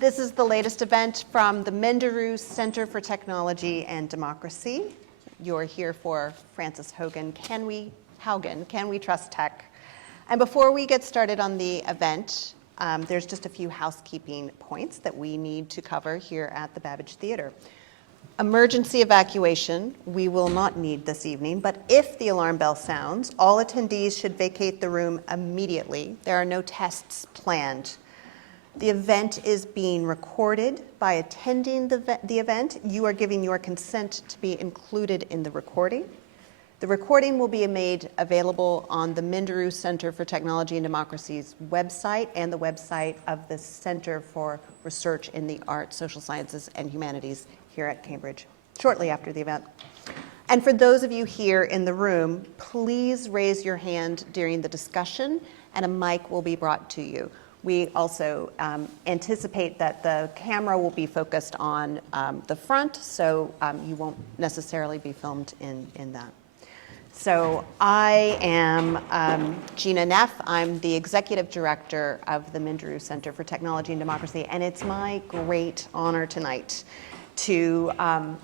This is the latest event from the Minderoo Center for Technology and Democracy. You're here for Frances Haugen, Can We Trust Tech? And before we get started on the event, there's just a few housekeeping points that we need to cover here at the Babbage Theater. Emergency evacuation, we will not need this evening, but if the alarm bell sounds, all attendees should vacate the room immediately. There are no tests planned. The event is being recorded. By attending the event, you are giving your consent to be included in the recording. The recording will be made available on the Minderoo Center for Technology and Democracy's website and the website of the Center for Research in the Arts, Social Sciences, and Humanities here at Cambridge, shortly after the event. And for those of you here in the room, please raise your hand during the discussion and a mic will be brought to you. We also anticipate that the camera will be focused on the front, so you won't necessarily be filmed in that. So I am Gina Neff. I'm the Executive Director of the Minderoo Center for Technology and Democracy, and it's my great honor tonight to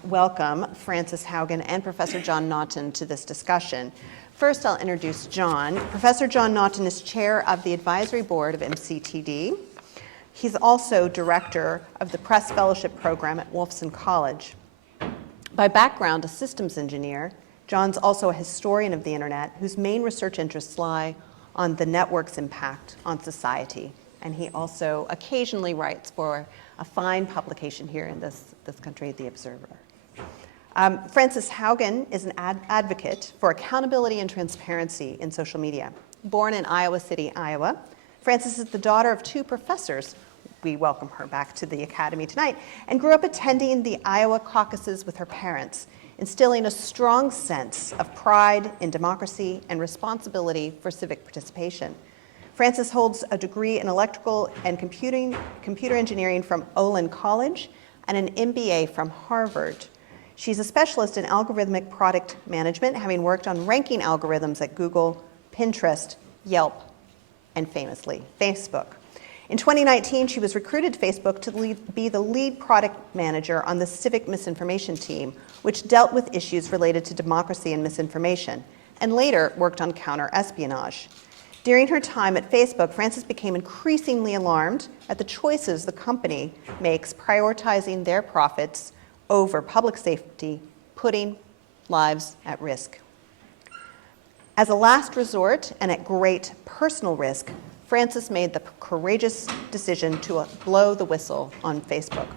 welcome Frances Haugen and Professor John Naughton to this discussion. First, I'll introduce John. Professor John Naughton is chair of the advisory board of MCTD. He's also director of the Press Fellowship Program at Wolfson College. By background, a systems engineer, John's also a historian of the internet whose main research interests lie on the network's impact on society. And he also occasionally writes for a fine publication here in this country, The Observer. Frances Haugen is an advocate for accountability and transparency in social media. Born in Iowa City, Iowa, Frances is the daughter of two professors. We welcome her back to the Academy tonight, and grew up attending the Iowa caucuses with her parents, instilling a strong sense of pride in democracy and responsibility for civic participation. Frances holds a degree in electrical and computer engineering from Olin College and an MBA from Harvard. She's a specialist in algorithmic product management, having worked on ranking algorithms at Google, Pinterest, Yelp, and famously, Facebook. In 2019, she was recruited to Facebook to be the lead product manager on the civic misinformation team, which dealt with issues related to democracy and misinformation, and later worked on counter-espionage. During her time at Facebook, Frances became increasingly alarmed at the choices the company makes prioritizing their profits over public safety, putting lives at risk. As a last resort and at great personal risk, Frances made the courageous decision to blow the whistle on Facebook.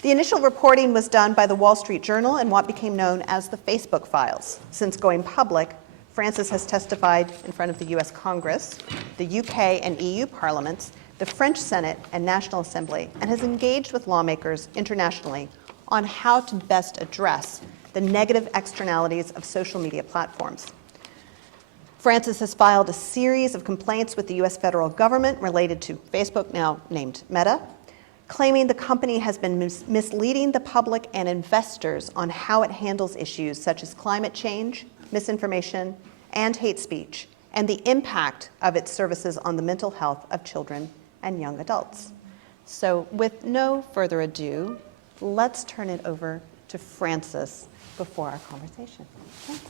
The initial reporting was done by the Wall Street Journal and what became known as the Facebook Files. Since going public, Frances has testified in front of the US Congress, the UK and EU parliaments, the French Senate and National Assembly, and has engaged with lawmakers internationally on how to best address the negative externalities of social media platforms. Frances has filed a series of complaints with the US federal government related to Facebook, now named Meta, claiming the company has been misleading the public and investors on how it handles issues such as climate change, misinformation, and hate speech, and the impact of its services on the mental health of children and young adults. So with no further ado, let's turn it over to Frances before our conversation. Frances.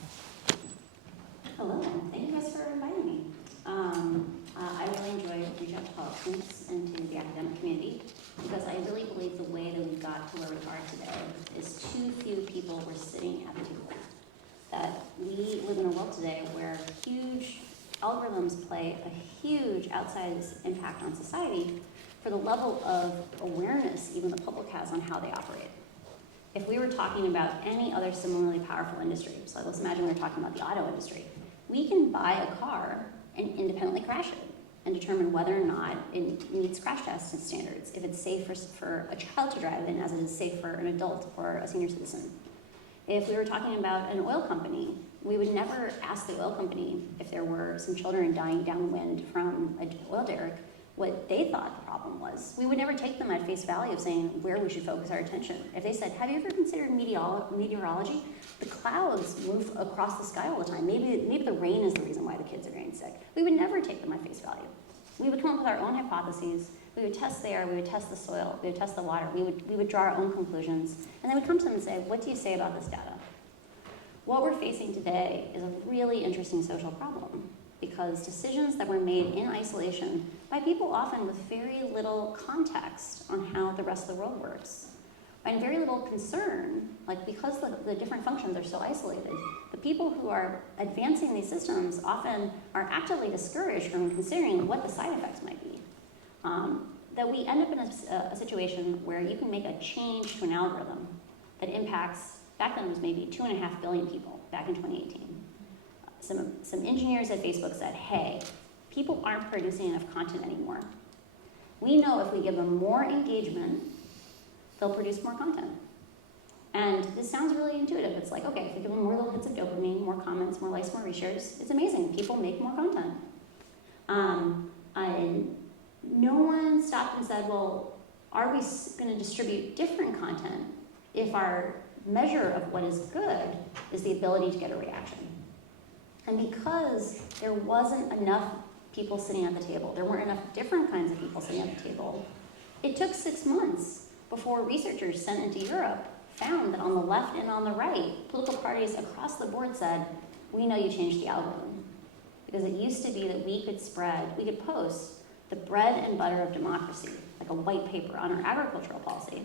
Hello, thank you guys for inviting me. I really enjoy reaching out to politicians and to the academic community because I really believe the way that we got to where we are today is too few people were sitting at the table. That we live in a world today where huge algorithms play a huge outsized impact on society for the level of awareness even the public has on how they operate. If we were talking about any other similarly powerful industry, so let's imagine we were talking about the auto industry, we can buy a car and independently crash it and determine whether or not it meets crash test standards, if it's safe for a child to drive in as it is safe for an adult or a senior citizen. If we were talking about an oil company, we would never ask the oil company if there were some children dying downwind from an oil derrick what they thought the problem was. We would never take them at face value of saying where we should focus our attention. If they said, have you ever considered meteorology? The clouds move across the sky all the time. Maybe the rain is the reason why the kids are getting sick. We would never take them at face value. We would come up with our own hypotheses We would test the air, we would test the soil, we would test the water, we would draw our own conclusions, and then we'd come to them and say, what do you say about this data? What we're facing today is a really interesting social problem, because decisions that were made in isolation by people often with very little context on how the rest of the world works, and very little concern, like because the different functions are so isolated, the people who are advancing these systems often are actively discouraged from considering what the side effects might be. That we end up in a situation where you can make a change to an algorithm that impacts, back then it was maybe 2.5 billion people, back in 2018. Some engineers at Facebook said, hey, people aren't producing enough content anymore. We know if we give them more engagement, they'll produce more content. And this sounds really intuitive. It's like, okay, if we give them more little hits of dopamine, more comments, more likes, more reshares, it's amazing. People make more content. No one stopped and said, well, are we going to distribute different content if our measure of what is good is the ability to get a reaction? And because there wasn't enough people sitting at the table, there weren't enough different kinds of people sitting at the table, it took 6 months before researchers sent into Europe found that on the left and on the right, political parties across the board said, we know you changed the algorithm. Because it used to be that we could post the bread and butter of democracy, like a white paper on our agricultural policy.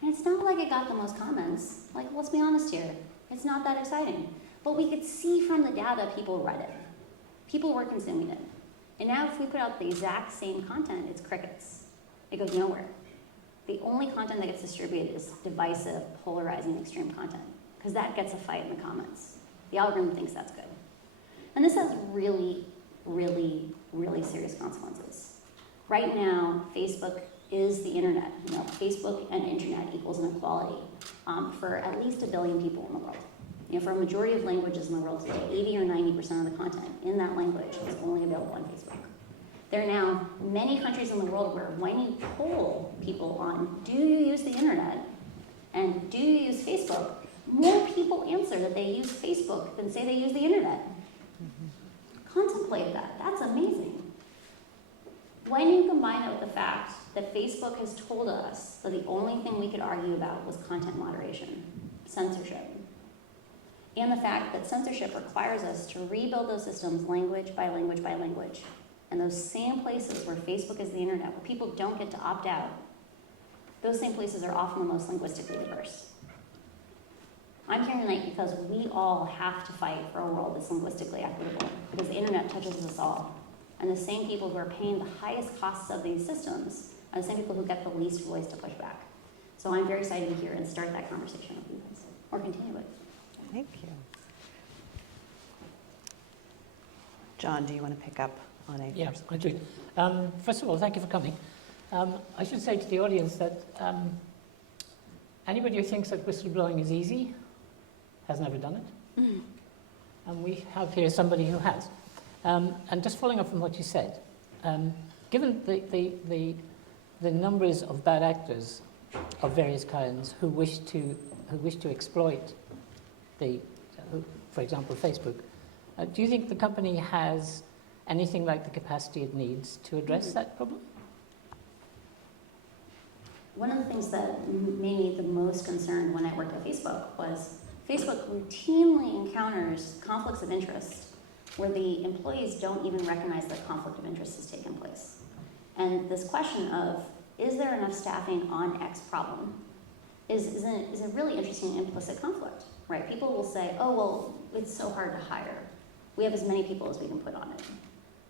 And it's not like it got the most comments. Like, let's be honest here, it's not that exciting. But we could see from the data people read it. People were consuming it. And now if we put out the exact same content, it's crickets. It goes nowhere. The only content that gets distributed is divisive, polarizing, extreme content, because that gets a fight in the comments. The algorithm thinks that's good. And this has really, really, really serious consequences. Right now, Facebook is the internet. You know, Facebook and internet equals inequality for at least 1 billion people in the world. You know, for a majority of languages in the world today, 80 or 90% of the content in that language is only available on Facebook. There are now many countries in the world where when you poll people on, do you use the internet and do you use Facebook, more people answer that they use Facebook than say they use the internet. Contemplate that. That's amazing. When you combine it with the fact that Facebook has told us that the only thing we could argue about was content moderation, censorship, and the fact that censorship requires us to rebuild those systems language by language by language, and those same places where Facebook is the internet, where people don't get to opt out, those same places are often the most linguistically diverse. I'm here tonight because we all have to fight for a world that's linguistically equitable, because the internet touches us all. And the same people who are paying the highest costs of these systems are the same people who get the least voice to push back. So I'm very excited to be here and start that conversation with you guys, or continue it. Thank you. John, do you want to pick up on a Yeah, I do. First of all, thank you for coming. I should say to the audience that anybody who thinks that whistleblowing is easy has never done it. And we have here somebody who has. And just following up from what you said, given the numbers of bad actors of various kinds who wish to exploit for example, Facebook, do you think the company has anything like the capacity it needs to address that problem? One of the things that made me the most concerned when I worked at Facebook was Facebook routinely encounters conflicts of interest where the employees don't even recognize that conflict of interest has taken place. And this question of, is there enough staffing on X problem, is a really interesting implicit conflict, right? People will say, oh, well, it's so hard to hire. We have as many people as we can put on it.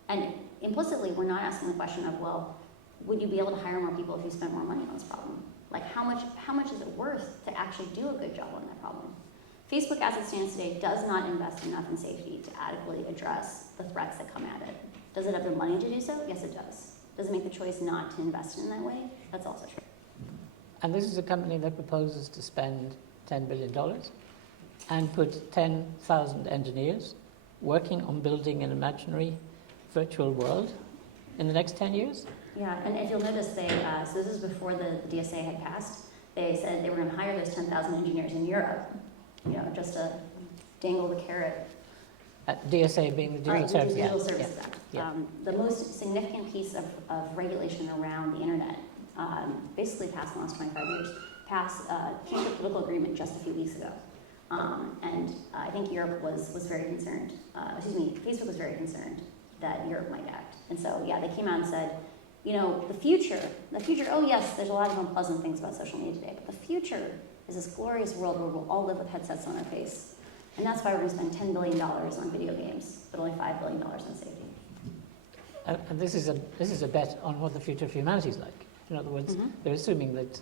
And implicitly, we're not asking the question of, well, would you be able to hire more people if you spent more money on this problem? Like, how much is it worth to actually do a good job on that problem? Facebook, as it stands today, does not invest enough in safety to adequately address the threats that come at it. Does it have the money to do so? Yes, it does. Does it make the choice not to invest in that way? That's also true. And this is a company that proposes to spend $10 billion and put 10,000 engineers working on building an imaginary virtual world in the next 10 years? Yeah, and if you'll notice, so this is before the DSA had passed, they said they were going to hire those 10,000 engineers in Europe, just to dangle the carrot. DSA being the Digital Right, Services Digital Act. Services Act. Yeah. The most significant piece of regulation around the internet, basically passed in the last 25 years, came to a political agreement just a few weeks ago. And I think Europe was very concerned, Facebook was very concerned that Europe might act. And so, yeah, they came out and said, you know, the future, oh yes, there's a lot of unpleasant things about social media today, but the future is this glorious world where we'll all live with headsets on our face. And that's why we're going to spend $10 billion on video games, but only $5 billion on safety. And this is a bet on what the future of humanity is like. In other words, they're assuming that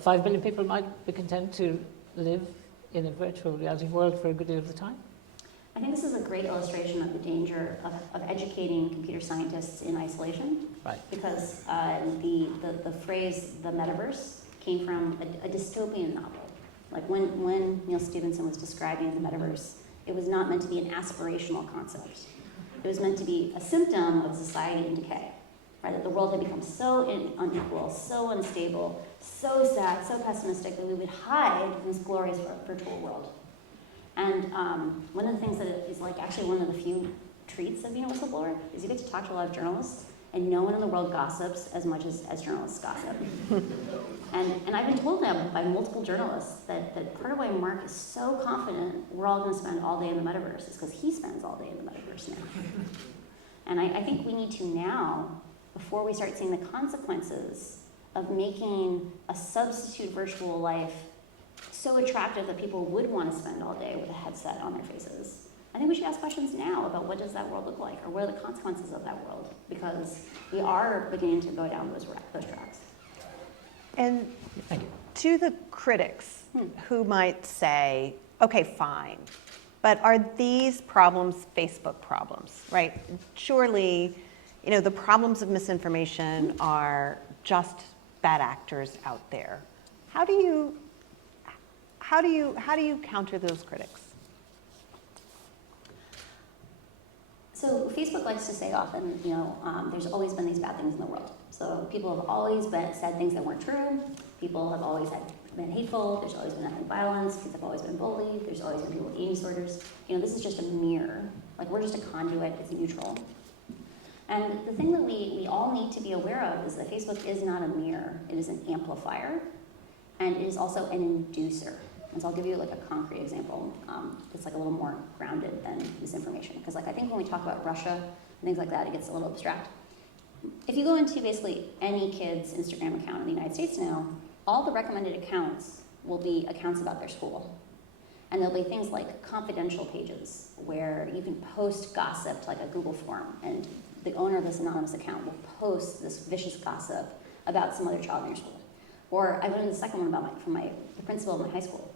5 billion people might be content to live in a virtual reality world for a good deal of the time. I think this is a great illustration of the danger of educating computer scientists in isolation. Right. Because the phrase "the metaverse" came from a dystopian novel. Like when Neil Stephenson was describing the metaverse, it was not meant to be an aspirational concept. It was meant to be a symptom of society in decay. Right? That the world had become so unequal, so unstable, so sad, so pessimistic that we would hide in this glorious virtual world. And one of the things that is like actually one of the few treats of being a whistleblower is you get to talk to a lot of journalists, and no one in the world gossips as much as journalists gossip. and I've been told now by multiple journalists that part of why Mark is so confident we're all going to spend all day in the metaverse is because he spends all day in the metaverse now. And I think we need to now, before we start seeing the consequences of making a substitute virtual life so attractive that people would want to spend all day with a headset on their faces, I think we should ask questions now about what does that world look like, or what are the consequences of that world, because we are beginning to go down those tracks. And Thank you. to the critics who might say, okay, fine, but are these problems Facebook problems, right? Surely, you know, the problems of misinformation are just bad actors out there. How do you counter those critics? So Facebook likes to say often, you know, there's always been these bad things in the world. So people have always said things that weren't true. People have always been hateful. There's always been ethnic violence. Kids have always been bullied. There's always been people with eating disorders. You know, this is just a mirror. Like, we're just a conduit. It's neutral. And the thing that we all need to be aware of is that Facebook is not a mirror. It is an amplifier. And it is also an inducer. And so I'll give you like a concrete example that's like a little more grounded than misinformation. Because like I think when we talk about Russia and things like that, it gets a little abstract. If you go into basically any kid's Instagram account in the United States now, all the recommended accounts will be accounts about their school. And there'll be things like confidential pages where you can post gossip to like a Google form, and the owner of this anonymous account will post this vicious gossip about some other child in your school. Or I learned the second one from the principal of my high school.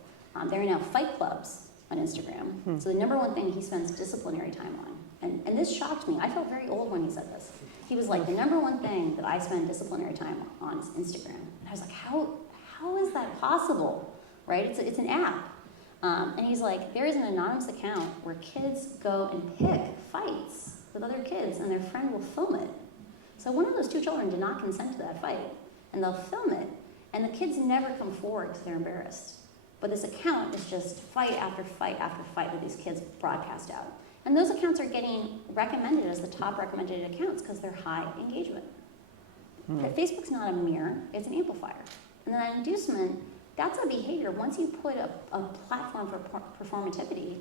There are now fight clubs on Instagram. So the number one thing he spends disciplinary time on, and this shocked me. I felt very old when he said this. He was like, the number one thing that I spend disciplinary time on is Instagram. And I was like, how is that possible, right? It's an app. And he's like, there is an anonymous account where kids go and pick fights with other kids, and their friend will film it. So one of those two children did not consent to that fight, and they'll film it, and the kids never come forward because they're embarrassed. But this account is just fight after fight after fight that these kids broadcast out. And those accounts are getting recommended as the top recommended accounts because they're high engagement. But Facebook's not a mirror, it's an amplifier. And then that inducement, that's a behavior. Once you put a platform for performativity,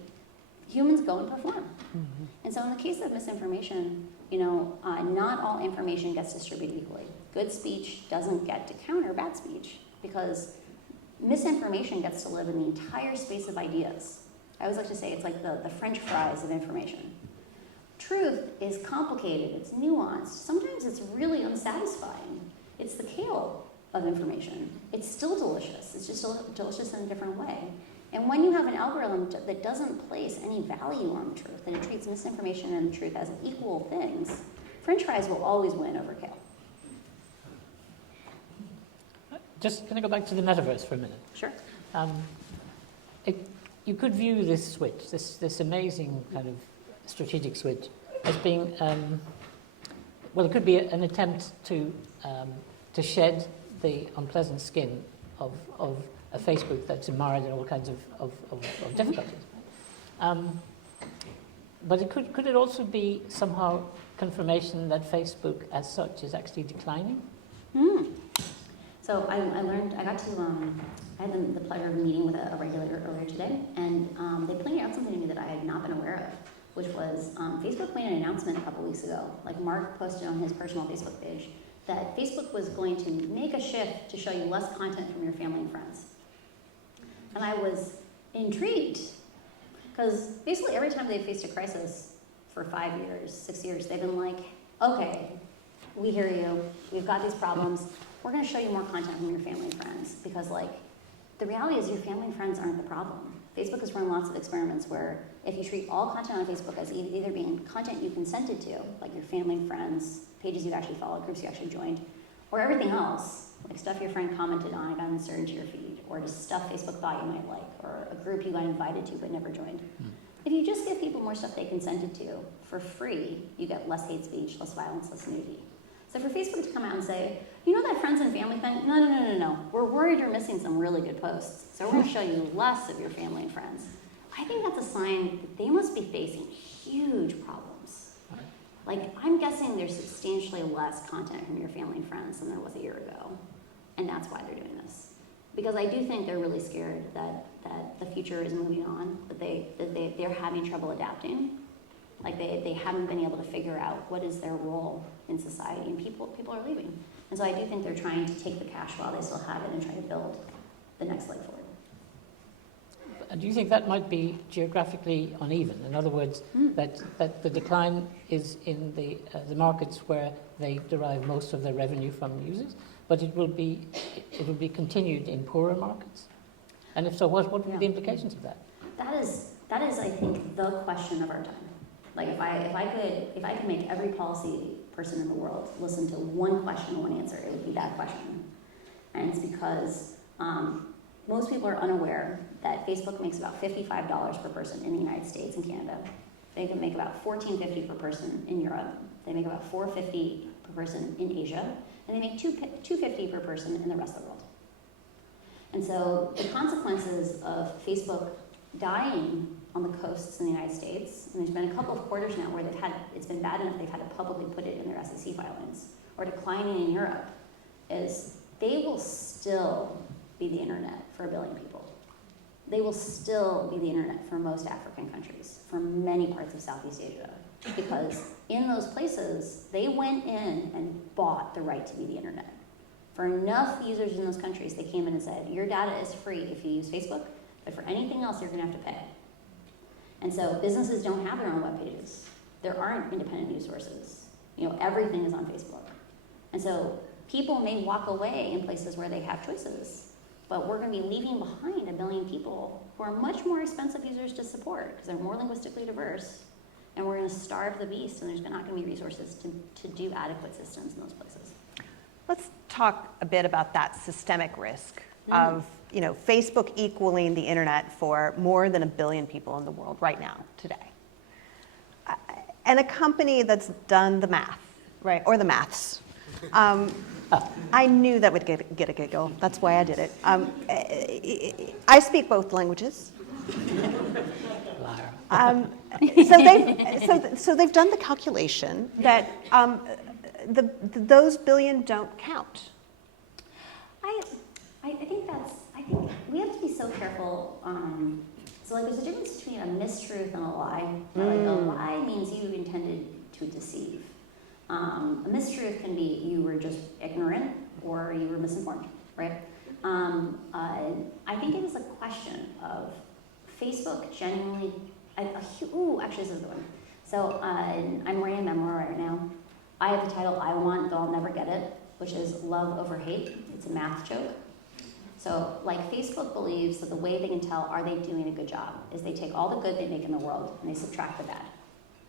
humans go and perform. And so in the case of misinformation, you know, not all information gets distributed equally. Good speech doesn't get to counter bad speech because misinformation gets to live in the entire space of ideas. I always like to say it's like the French fries of information. Truth is complicated, it's nuanced. Sometimes it's really unsatisfying. It's the kale of information. It's still delicious. It's just delicious in a different way. And when you have an algorithm that doesn't place any value on the truth, that it treats misinformation and truth as equal things, French fries will always win over kale. Just going to go back to the metaverse for a minute. Sure. You could view this switch, this amazing kind of strategic switch, as being, well, it could be an attempt to shed the unpleasant skin of a Facebook that's mired in all kinds of difficulties. But could it also be somehow confirmation that Facebook as such is actually declining? So I had the pleasure of meeting with a regulator earlier today, and they pointed out something to me that I had not been aware of, which was Facebook made an announcement a couple weeks ago, like Mark posted on his personal Facebook page, that Facebook was going to make a shift to show you less content from your family and friends. And I was intrigued, because basically every time they've faced a crisis for 5 years, 6 years, they've been like, okay, we hear you, we've got these problems, we're gonna show you more content from your family and friends, because like, the reality is your family and friends aren't the problem. Facebook has run lots of experiments where if you treat all content on Facebook as either being content you consented to, like your family and friends, pages you actually followed, groups you actually joined, or everything else, like stuff your friend commented on and got inserted into your feed, or just stuff Facebook thought you might like, or a group you got invited to but never joined. If you just give people more stuff they consented to for free, you get less hate speech, less violence, less nudity. So for Facebook to come out and say, you know that friends and family thing? No. We're worried you're missing some really good posts, so we're gonna show you less of your family and friends. I think that's a sign that they must be facing huge problems. Like, I'm guessing there's substantially less content from your family and friends than there was a year ago, and that's why they're doing this. Because I do think they're really scared that the future is moving on, that they're having trouble adapting. Like they haven't been able to figure out what is their role in society, and people are leaving. And so I do think they're trying to take the cash while they still have it and try to build the next leg forward. Do you think that might be geographically uneven? In other words, that the decline is in the markets where they derive most of their revenue from users, but it will be continued in poorer markets? And if so, what would be the implications of that? That is, I think, the question of our time. Like if I could make every policy person in the world listen to one question, one answer, it would be that question. And it's because most people are unaware that Facebook makes about $55 per person in the United States and Canada. They can make about $14.50 per person in Europe. They make about $4.50 per person in Asia, and they make $2.50 per person in the rest of the world. And so the consequences of Facebook dying on the coasts in the United States, and there's been a couple of quarters now where it's been bad enough they've had to publicly put it in their SEC filings, or declining in Europe, is they will still be the internet for 1 billion people. They will still be the internet for most African countries, for many parts of Southeast Asia, because in those places, they went in and bought the right to be the internet. For enough users in those countries, they came in and said, your data is free if you use Facebook, but for anything else, you're gonna have to pay. And so businesses don't have their own web pages. There aren't independent news sources. Everything is on Facebook. And so people may walk away in places where they have choices, but we're gonna be leaving behind 1 billion people who are much more expensive users to support because they're more linguistically diverse, and we're gonna starve the beast, and there's not gonna be resources to do adequate systems in those places. Let's talk a bit about that systemic risk of Facebook equaling the internet for more than 1 billion people in the world right now, today. And a company that's done the math, right, or the maths. I knew that would get a giggle. That's why I did it. I speak both languages. Liar. So they've done the calculation that those billion don't count. I think we have to be so careful. So there's a difference between a mistruth and a lie. Like a lie means you intended to deceive. A mistruth can be you were just ignorant or you were misinformed, right? I think it is a question of Facebook genuinely. Actually, this is the one. So I'm writing a memoir right now. I have the title "I Want Though I'll Never Get It," which is love over hate. It's a math joke. So Facebook believes that the way they can tell are they doing a good job is they take all the good they make in the world and they subtract the bad.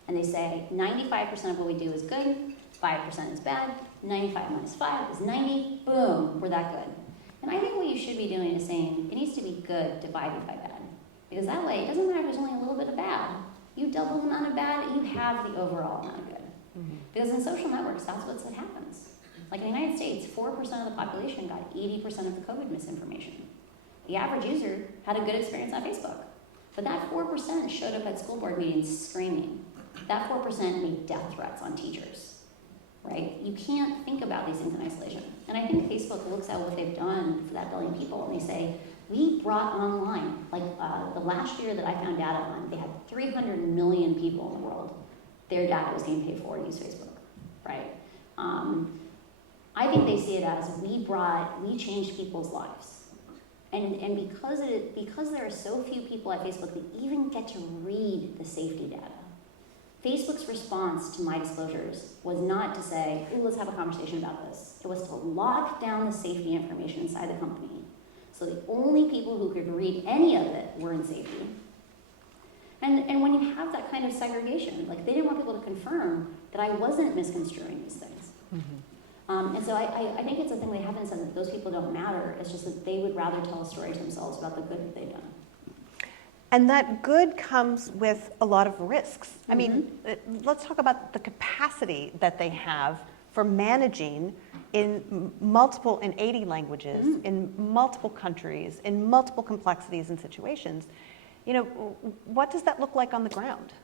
And they say 95% of what we do is good, 5% is bad, 95 minus 5 is 90, boom, we're that good. And I think what you should be doing is saying it needs to be good divided by bad. Because that way, it doesn't matter if there's only a little bit of bad. You double the amount of bad, you have the overall amount of good. Because in social networks, that's what happens. Like in the United States, 4% of the population got 80% of the COVID misinformation. The average user had a good experience on Facebook. But that 4% showed up at school board meetings screaming. That 4% made death threats on teachers, right? You can't think about these things in isolation. And I think Facebook looks at what they've done for that billion people, and they say, we brought online, like the last year that I found data on, they had 300 million people in the world. Their data was getting paid for to use Facebook, right? I think they see it as we changed people's lives. And because there are so few people at Facebook that even get to read the safety data, Facebook's response to my disclosures was not to say, ooh, let's have a conversation about this. It was to lock down the safety information inside the company. So the only people who could read any of it were in safety. And when you have that kind of segregation, like they didn't want people to confirm that I wasn't misconstruing these things. Mm-hmm. And so I think it's a thing they haven't said that those people don't matter. It's just that they would rather tell a story to themselves about the good that they've done. And that good comes with a lot of risks. I mean, let's talk about the capacity that they have for managing in 80 languages, in multiple countries, in multiple complexities and situations. You know, what does that look like on the ground?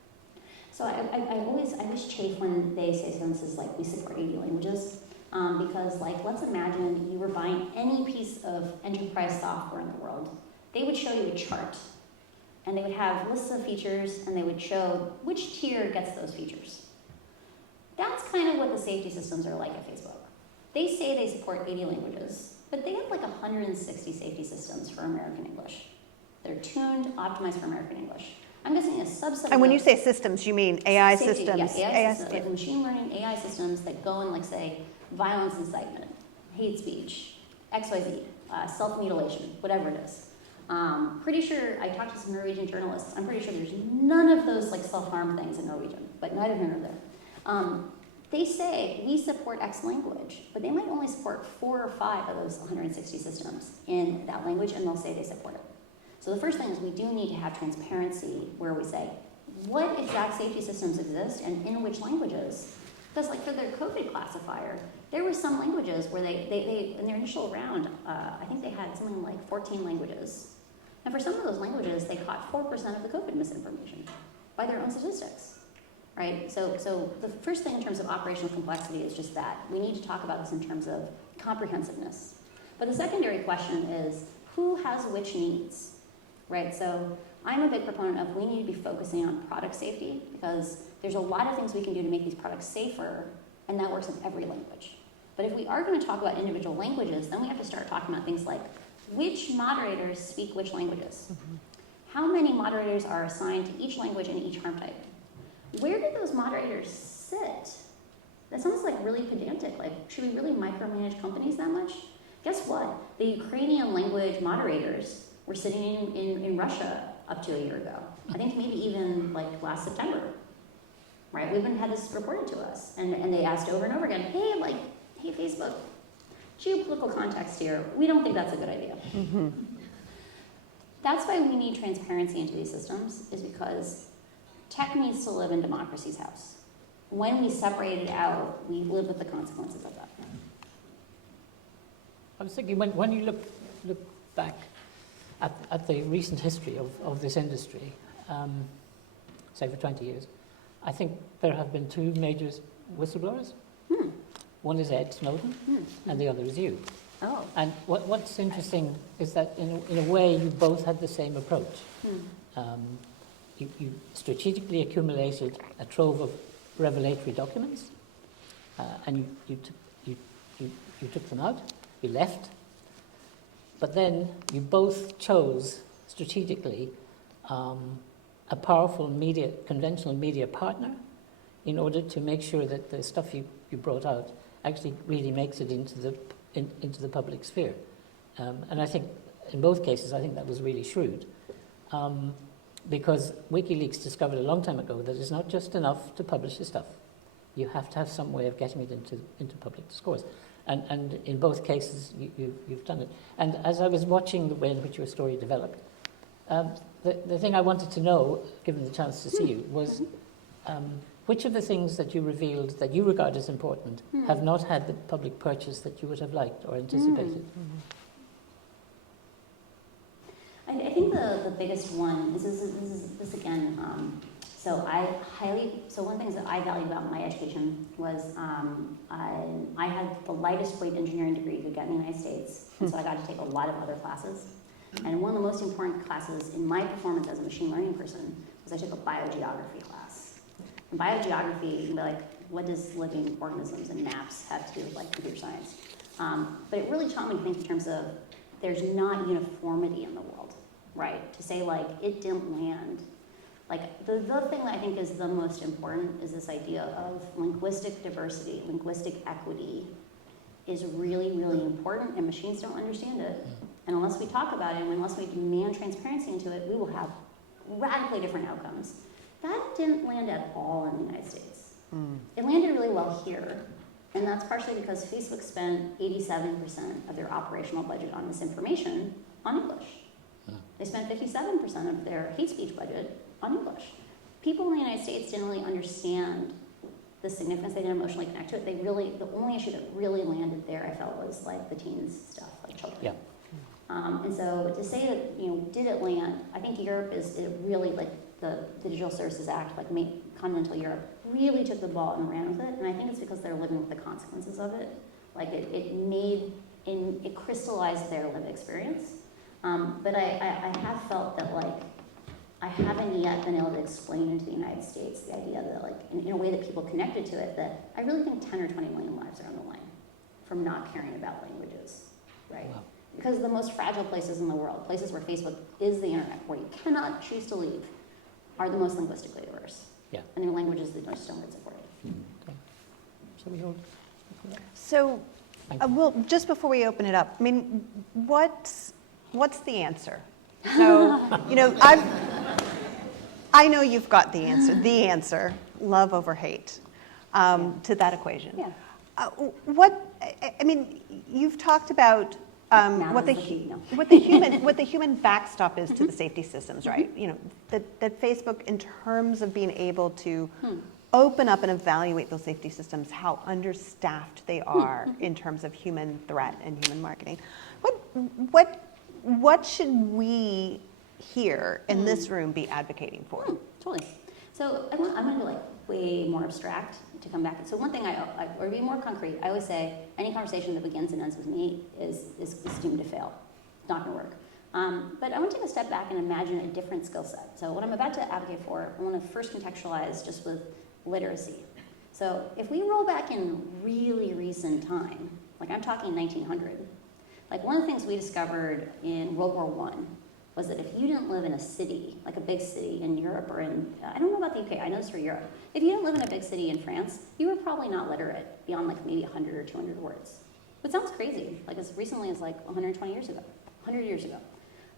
So I always chafe when they say sentences like, we support 80 languages, because like, let's imagine you were buying any piece of enterprise software in the world. They would show you a chart, and they would have lists of features, and they would show which tier gets those features. That's kind of what the safety systems are like at Facebook. They say they support 80 languages, but they have like 160 safety systems for American English. They're tuned, optimized for American English. I'm just saying a subset. And when you say systems, you mean AI safety, systems? Yeah, AI systems, like machine learning AI systems that go and like say violence incitement, hate speech, XYZ, self-mutilation, whatever it is. Pretty sure, I talked to some Norwegian journalists, I'm pretty sure there's none of those like self-harm things in Norwegian, but neither here nor there. They say we support X language, but they might only support 4 or 5 of those 160 systems in that language, and they'll say they support it. So the first thing is we do need to have transparency where we say what exact safety systems exist and in which languages. Because like for their COVID classifier, there were some languages where they in their initial round, I think they had something like 14 languages. And for some of those languages, they caught 4% of the COVID misinformation by their own statistics. Right? So the first thing in terms of operational complexity is just that. We need to talk about this in terms of comprehensiveness. But the secondary question is, who has which needs? Right? So I'm a big proponent of we need to be focusing on product safety because there's a lot of things we can do to make these products safer, and that works in every language. But if we are going to talk about individual languages, then we have to start talking about things like which moderators speak which languages? How many moderators are assigned to each language and each harm type? Where do those moderators sit? That sounds like really pedantic. Like, should we really micromanage companies that much? Guess what? The Ukrainian language moderators were sitting in Russia up to a year ago. I think maybe even like last September, right? We even had this reported to us. And they asked over and over again, hey Facebook, geopolitical context here. We don't think that's a good idea. That's why we need transparency into these systems, is because tech needs to live in democracy's house. When we separate it out, we live with the consequences of that. I was thinking, when you look back at the recent history of this industry, say for 20 years, I think there have been 2 major whistleblowers. One is Ed Snowden, and the other is you. Oh. And what's interesting is that in a way you both had the same approach. You strategically accumulated a trove of revelatory documents, and you took them out, you left, but then you both chose strategically a powerful conventional media partner in order to make sure that the stuff you brought out actually really makes it into the public sphere. And I think in both cases, I think that was really shrewd. Because WikiLeaks discovered a long time ago that it's not just enough to publish the stuff. You have to have some way of getting it into public discourse. And in both cases, you've done it. And as I was watching the way in which your story developed, the thing I wanted to know, given the chance to see you, was which of the things that you revealed that you regard as important have not had the public purchase that you would have liked or anticipated? I think the the biggest one, this again, so one of the things that I valued about my education was I had the lightest weight engineering degree you could get in the United States, and so I got to take a lot of other classes. And one of the most important classes in my performance as a machine learning person was I took a biogeography class. In biogeography, you can be like, what does living organisms and maps have to do with like computer science? But it really taught me to think in terms of there's not uniformity in the world, right? To say like, it didn't land. Like the thing that I think is the most important is this idea of linguistic diversity, linguistic equity is really, really important, and machines don't understand it. And unless we talk about it, and unless we demand transparency into it, we will have radically different outcomes. That didn't land at all in the United States. It landed really well here, and that's partially because Facebook spent 87% of their operational budget on misinformation on English. They spent 57% of their hate speech budget on English. People in the United States didn't really understand the significance, they didn't emotionally connect to it. The only issue that really landed there, I felt, was like the teens stuff, like children. Yeah. And so to say that, did it land, I think Europe it really, like the Digital Services Act, like continental Europe, really took the ball and ran with it. And I think it's because they're living with the consequences of it. Like it crystallized their lived experience. But I have felt that like, I haven't yet been able to explain into the United States the idea that like, in a way that people connected to it, that I really think 10 or 20 million lives are on the line from not caring about languages, right? Wow. Because the most fragile places in the world, places where Facebook is the internet, where you cannot choose to leave, are the most linguistically diverse. Yeah. And their languages that just don't get supported. Okay. So we hold. So, well, just before we open it up, I mean, what's the answer? So, I know you've got the answer. The answer, love over hate, to that equation. Yeah. You've talked about what the human backstop is to the safety systems, right? That Facebook, in terms of being able to open up and evaluate those safety systems, how understaffed they are in terms of human threat and human marketing. What should we here in this room be advocating for? Totally. So I'm going to go like way more abstract to come back. So one thing or be more concrete, I always say any conversation that begins and ends with me is doomed to fail. It's not going to work. But I want to take a step back and imagine a different skill set. So what I'm about to advocate for, I want to first contextualize just with literacy. So if we roll back in really recent time, like I'm talking 1900, like one of the things we discovered in World War I was that if you didn't live in a city, like a big city in Europe or I don't know about the UK, I know this for Europe. If you didn't live in a big city in France, you were probably not literate beyond like maybe 100 or 200 words. Which sounds crazy, like as recently as like 120 years ago, 100 years ago.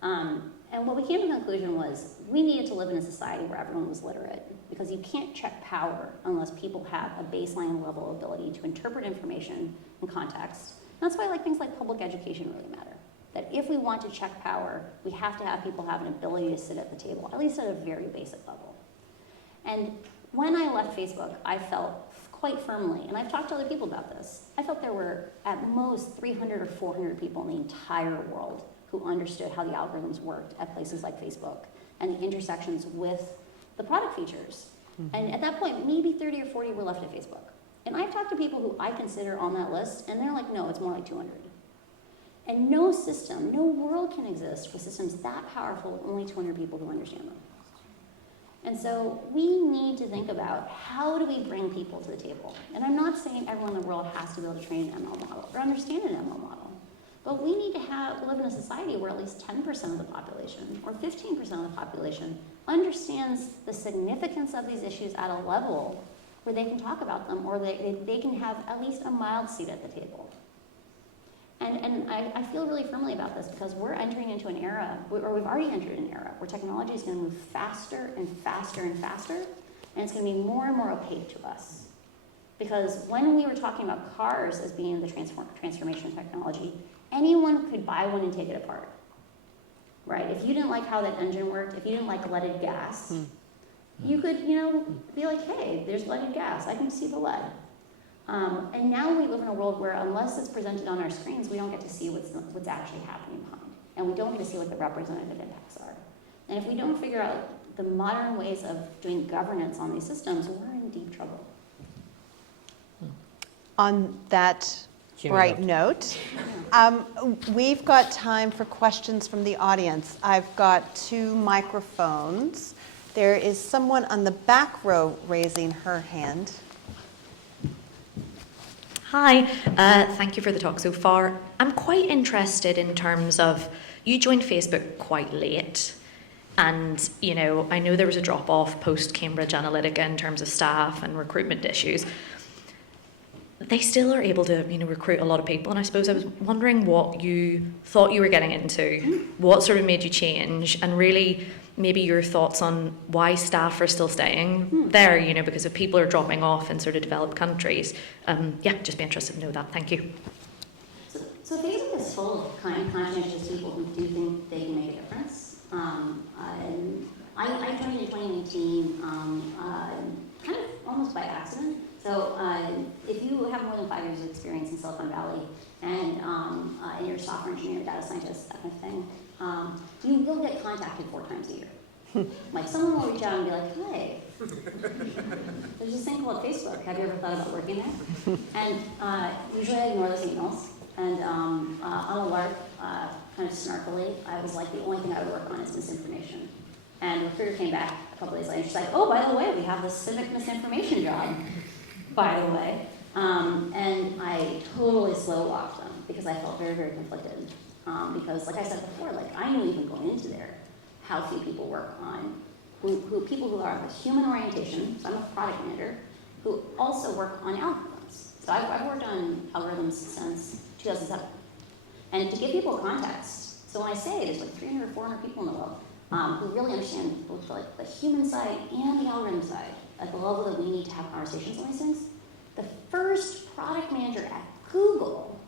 And what we came to the conclusion was we needed to live in a society where everyone was literate, because you can't check power unless people have a baseline level ability to interpret information in context. And that's why like things like public education really matter. That if we want to check power, we have to have people have an ability to sit at the table, at least at a very basic level. And when I left Facebook, I felt quite firmly, and I've talked to other people about this, I felt there were at most 300 or 400 people in the entire world who understood how the algorithms worked at places like Facebook and the intersections with the product features. And at that point, maybe 30 or 40 were left at Facebook. And I've talked to people who I consider on that list, and they're like, no, it's more like 200. And no system, no world can exist with systems that powerful with only 200 people who understand them. And so we need to think about how do we bring people to the table. And I'm not saying everyone in the world has to be able to train an ML model or understand an ML model. But we need to live in a society where at least 10% of the population or 15% of the population understands the significance of these issues at a level where they can talk about them or they can have at least a mild seat at the table. And I feel really firmly about this because we're entering into an era, or we've already entered an era, where technology is going to move faster and faster and faster, and it's going to be more and more opaque to us. Because when we were talking about cars as being the transformation technology, anyone could buy one and take it apart, right? If you didn't like how that engine worked, if you didn't like leaded gas, you could, be like, hey, there's leaded gas, I can see the lead. And now we live in a world where unless it's presented on our screens, we don't get to see what's actually happening behind. And we don't get to see what the representative impacts are. And if we don't figure out the modern ways of doing governance on these systems, we're in deep trouble. On that Cheery bright note, we've got time for questions from the audience. I've got 2 microphones. There is someone on the back row raising her hand. Hi, thank you for the talk so far. I'm quite interested in terms of, you joined Facebook quite late, and I know there was a drop-off post-Cambridge Analytica in terms of staff and recruitment issues. They still are able to recruit a lot of people, and I suppose I was wondering what you thought you were getting into, what sort of made you change, and really maybe your thoughts on why staff are still staying there, because if people are dropping off in sort of developed countries. Just be interested to know that. Thank you. So Facebook is full of kind, conscientious people who do think they can make a difference. I joined in 2019, kind of almost by accident. So if you have more than 5 years of experience in Silicon Valley and you're a software engineer, data scientist, that kind of thing, you will get contacted 4 times a year. Like someone will reach out and be like, hey, there's this thing called Facebook. Have you ever thought about working there? And usually I ignore those emails. And on a lark, kind of snarkily, I was like, the only thing I would work on is misinformation. And the recruiter came back a couple days later. She's like, oh, by the way, we have this civic misinformation job, by the way. And I totally slow walked them because I felt very, very conflicted. Because like I said before, I knew even going into there how few people work on, people who are of a human orientation, so I'm a product manager, who also work on algorithms. So I've worked on algorithms since 2007. And to give people context, so when I say there's 300 or 400 people in the world who really understand both the human side and the algorithm side at the level that we need to have conversations on these things, the first product manager at Google,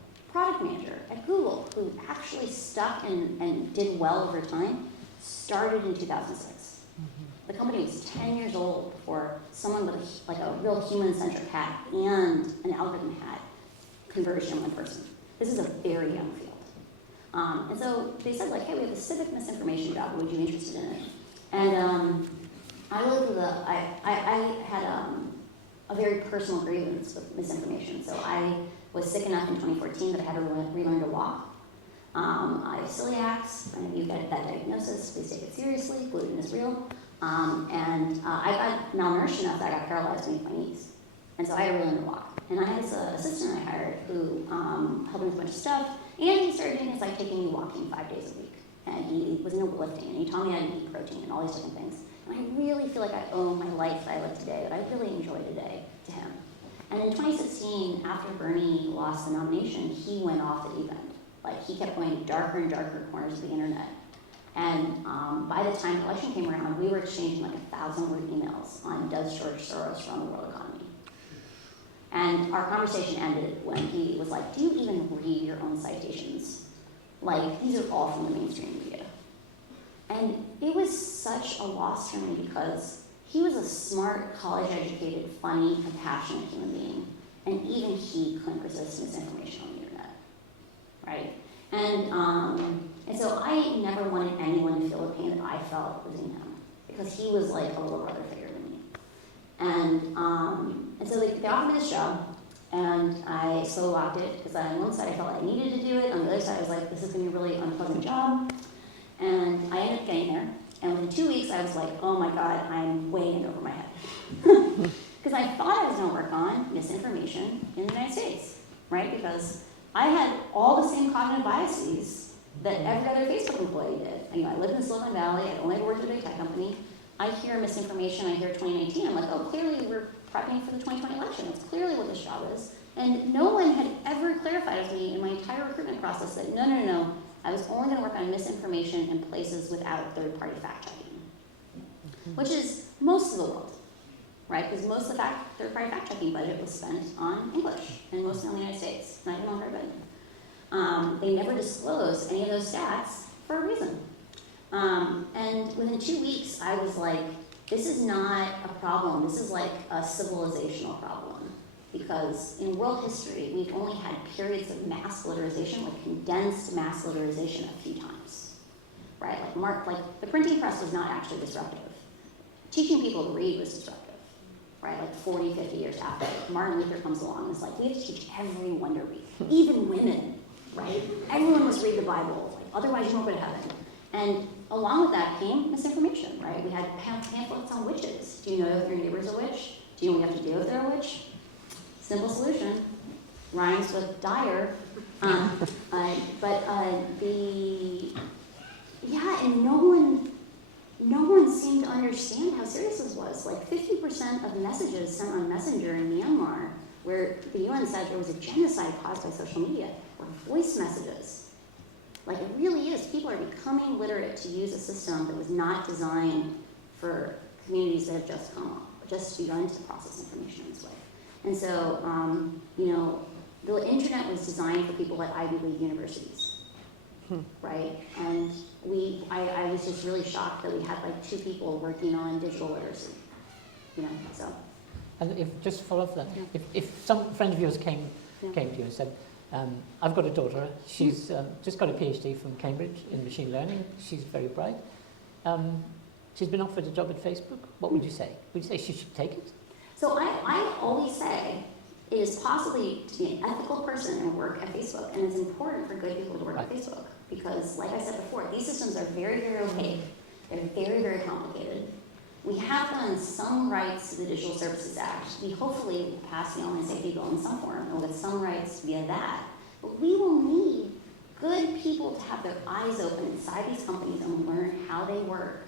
who actually stuck and did well over time, started in 2006. The company was 10 years old before someone with a real human-centric hat and an algorithm hat converged in one person. This is a very young field. And so they said, hey, we have a civic misinformation job. Would you be interested in it? And I had a very personal grievance with misinformation. So I was sick enough in 2014 that I had to relearn to walk. I have celiacs. And if you get that diagnosis, please take it seriously. Gluten is real. And I got malnourished enough that I got paralyzed beneath my knees. And so I had to relearn to walk. And I had this assistant I hired who helped me with a bunch of stuff. And he started doing things taking me walking 5 days a week. And he was into lifting. And he taught me how to eat protein and all these different things. And I really feel like I owe my life that I live today, that I really enjoy today, to him. And in 2016, after Bernie lost the nomination, he went off the deep end. He kept going to darker and darker corners of the internet. And by the time the election came around, we were exchanging 1,000-word emails on does George Soros run the world economy? And our conversation ended when he was like, do you even read your own citations? These are all from the mainstream media. And it was such a loss for me because he was a smart, college-educated, funny, compassionate human being. And even he couldn't resist misinformation on the internet, right? And so I never wanted anyone to feel the pain that I felt losing him because he was like a little brother figure to me. And so they offered me this job, and I slow walked it because on one side I felt I needed to do it, on the other side I was like, this is going to be a really unpleasant job. And I ended up getting there, and within 2 weeks I was like, oh my God, I'm way in over my head. Because I thought I was going to work on misinformation in the United States, right? Because I had all the same cognitive biases that every other Facebook employee did. I lived in Silicon Valley, I'd only worked at a big tech company. I hear misinformation, I hear 2019, I'm like, oh, clearly we're prepping for the 2020 election. That's clearly what this job is. And no one had ever clarified with me in my entire recruitment process that no, I was only going to work on misinformation in places without third-party fact-checking, which is most of the world, right? Because most of the third-party fact-checking budget was spent on English, and mostly in the United States, not even on Britain. They never disclosed any of those stats for a reason. And within 2 weeks, I was like, this is not a problem. This is like a civilizational problem. Because in world history, we've only had periods of mass literization, condensed mass literization a few times. right? Like the printing press was not actually disruptive. Teaching people to read was disruptive, right? Like 40, 50 years after. Martin Luther comes along and is like, we have to teach everyone to read, even women, right? Everyone must read the Bible, like, otherwise you won't go to heaven. And along with that came misinformation, right? We had pamphlets on witches. Do you know if your neighbor's a witch? Do you know what you have to do if they're a witch? Simple solution, rhymes with dire. And no one seemed to understand how serious this was. Like 50% of messages sent on Messenger in Myanmar, where the UN said there was a genocide caused by social media, were voice messages. Like it really is. People are becoming literate to use a system that was not designed for communities that have just begun to process information in this way. And so, the internet was designed for people at Ivy League universities, right? And I was just really shocked that we had like 2 people working on digital literacy, so. And if just follow up that, if some friend of yours came to you and said, I've got a daughter, she's just got a PhD from Cambridge in machine learning, she's very bright, she's been offered a job at Facebook, what would you say? Would you say she should take it? So I always say it is possibly to be an ethical person and work at Facebook, and it's important for good people to work at Facebook, because like I said before, these systems are very, very opaque, they're very, very complicated. We have done some rights to the Digital Services Act. We hopefully will pass the online safety bill in some form, and we'll get some rights via that. But we will need good people to have their eyes open inside these companies and learn how they work.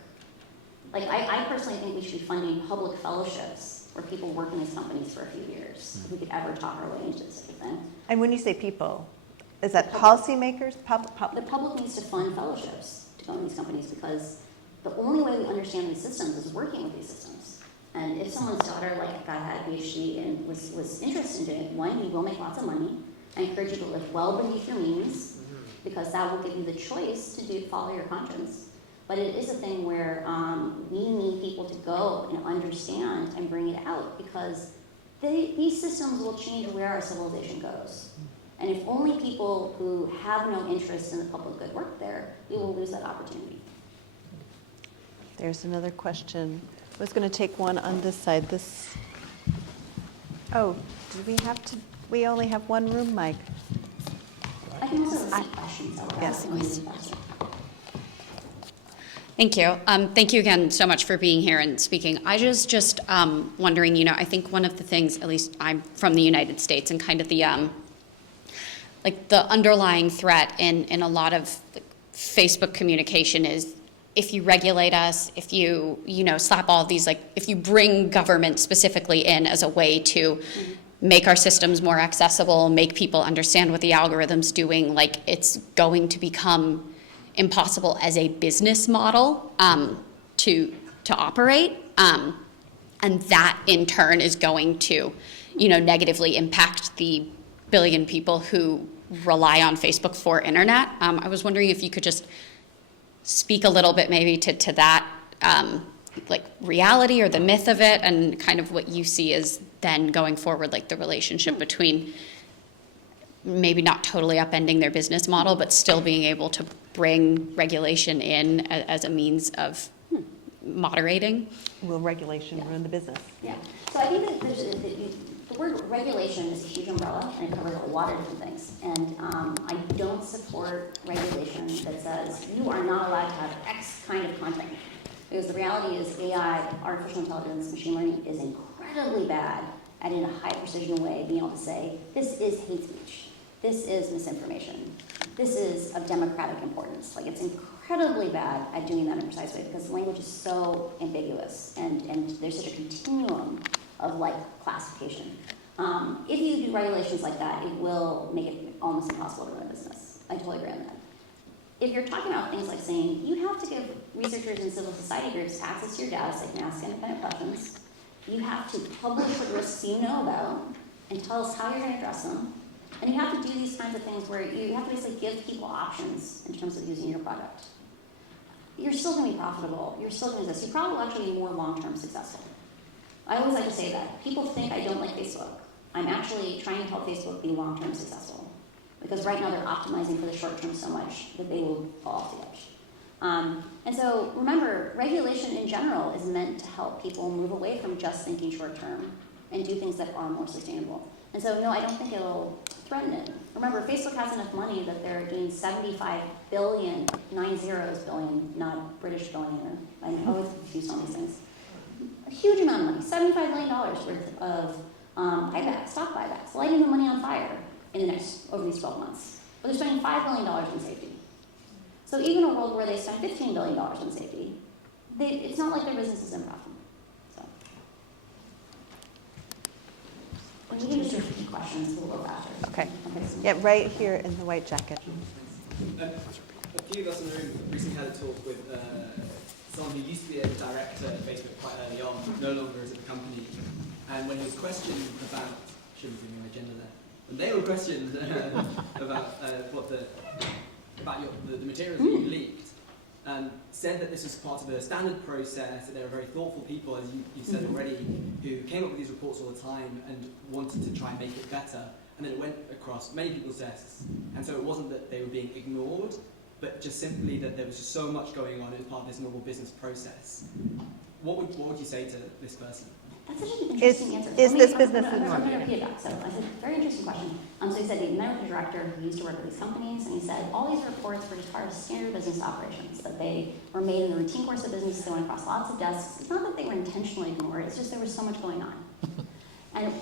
Like, I personally think we should be funding public fellowships where people work in these companies for a few years, if we could ever talk our way into this sort of thing. And when you say people, is that policymakers? The public needs to fund fellowships to go in these companies, because the only way we understand these systems is working with these systems. And if someone's daughter, like, had a PhD and was interested in doing it, one, you will make lots of money. I encourage you to live well beneath your means, because that will give you the choice to follow your conscience. But it is a thing where we need people to go and understand and bring it out, because these systems will change where our civilization goes. And if only people who have no interest in the public good work there, we will lose that opportunity. There's another question. I was going to take one on this side. Oh, we only have one room, Mike. I can also see questions. Yes, please. Thank you. Thank you again so much for being here and speaking. I just wondering, I think one of the things, at least I'm from the United States, and kind of the underlying threat in a lot of Facebook communication is, if you regulate us, if you slap all of these, if you bring government specifically in as a way to make our systems more accessible, make people understand what the algorithm's doing, it's going to become impossible as a business model to operate, and that in turn is going to negatively impact the billion people who rely on Facebook for internet. I was wondering if you could just speak a little bit maybe to that reality or the myth of it, and kind of what you see as then going forward, the relationship between maybe not totally upending their business model, but still being able to bring regulation in as a means of moderating. Will regulation ruin the business? Yeah. So I think that the word regulation is a huge umbrella, and it covers a lot of different things. And I don't support regulation that says you are not allowed to have X kind of content. Because the reality is AI, artificial intelligence, machine learning, is incredibly bad at, in a high precision way, being able to say, this is hate speech. This is misinformation. This is of democratic importance. It's incredibly bad at doing that in a precise way, because the language is so ambiguous, and there's such a continuum of classification. If you do regulations like that, it will make it almost impossible to run a business. I totally agree on that. If you're talking about things like saying you have to give researchers and civil society groups access to your data so they can ask independent questions, you have to publish what risks you know about and tell us how you're going to address them. And you have to do these kinds of things where you have to basically give people options in terms of using your product. You're still going to be profitable. You're still going to exist. You probably will actually be more long-term successful. I always like to say that. People think I don't like Facebook. I'm actually trying to help Facebook be long-term successful. Because right now they're optimizing for the short term so much that they will fall off the edge. And so remember, regulation in general is meant to help people move away from just thinking short term and do things that are more sustainable. And so no, I don't think it'll threaten it. Remember, Facebook has enough money that they're doing 75 billion, 9 zeros billion, not British billionaire. I'm always confused on these things. A huge amount of money, $75 billion worth of buybacks, stock buybacks, lighting the money on fire over these 12 months. But they're spending $5 billion in safety. So even a world where they spend $15 billion in safety, it's not like their business is in profit. So, when you can just repeat questions, we'll go faster. Okay. Yeah, right here in the white jacket. A few of us in the room recently had a talk with someone who used to be a director at Facebook quite early on, no longer is at the company. And when he was questioned about, shouldn't be my agenda there, and they were questioned about the materials that you leaked, and said that this was part of a standard process, that they were very thoughtful people, as you said already, who came up with these reports all the time and wanted to try and make it better. And then it went across many people's desks. And so it wasn't that they were being ignored, but just simply that there was just so much going on as part of this normal business process. What would you say to this person? That's such an interesting answer. Is this business I'm normal? going to repeat it back. So I said, very interesting question. So he said he met with a director who used to work with these companies, and he said all these reports were just part of standard business operations, that they were made in the routine course of business, they went across lots of desks. It's not that they were intentionally ignored, it's just there was so much going on. And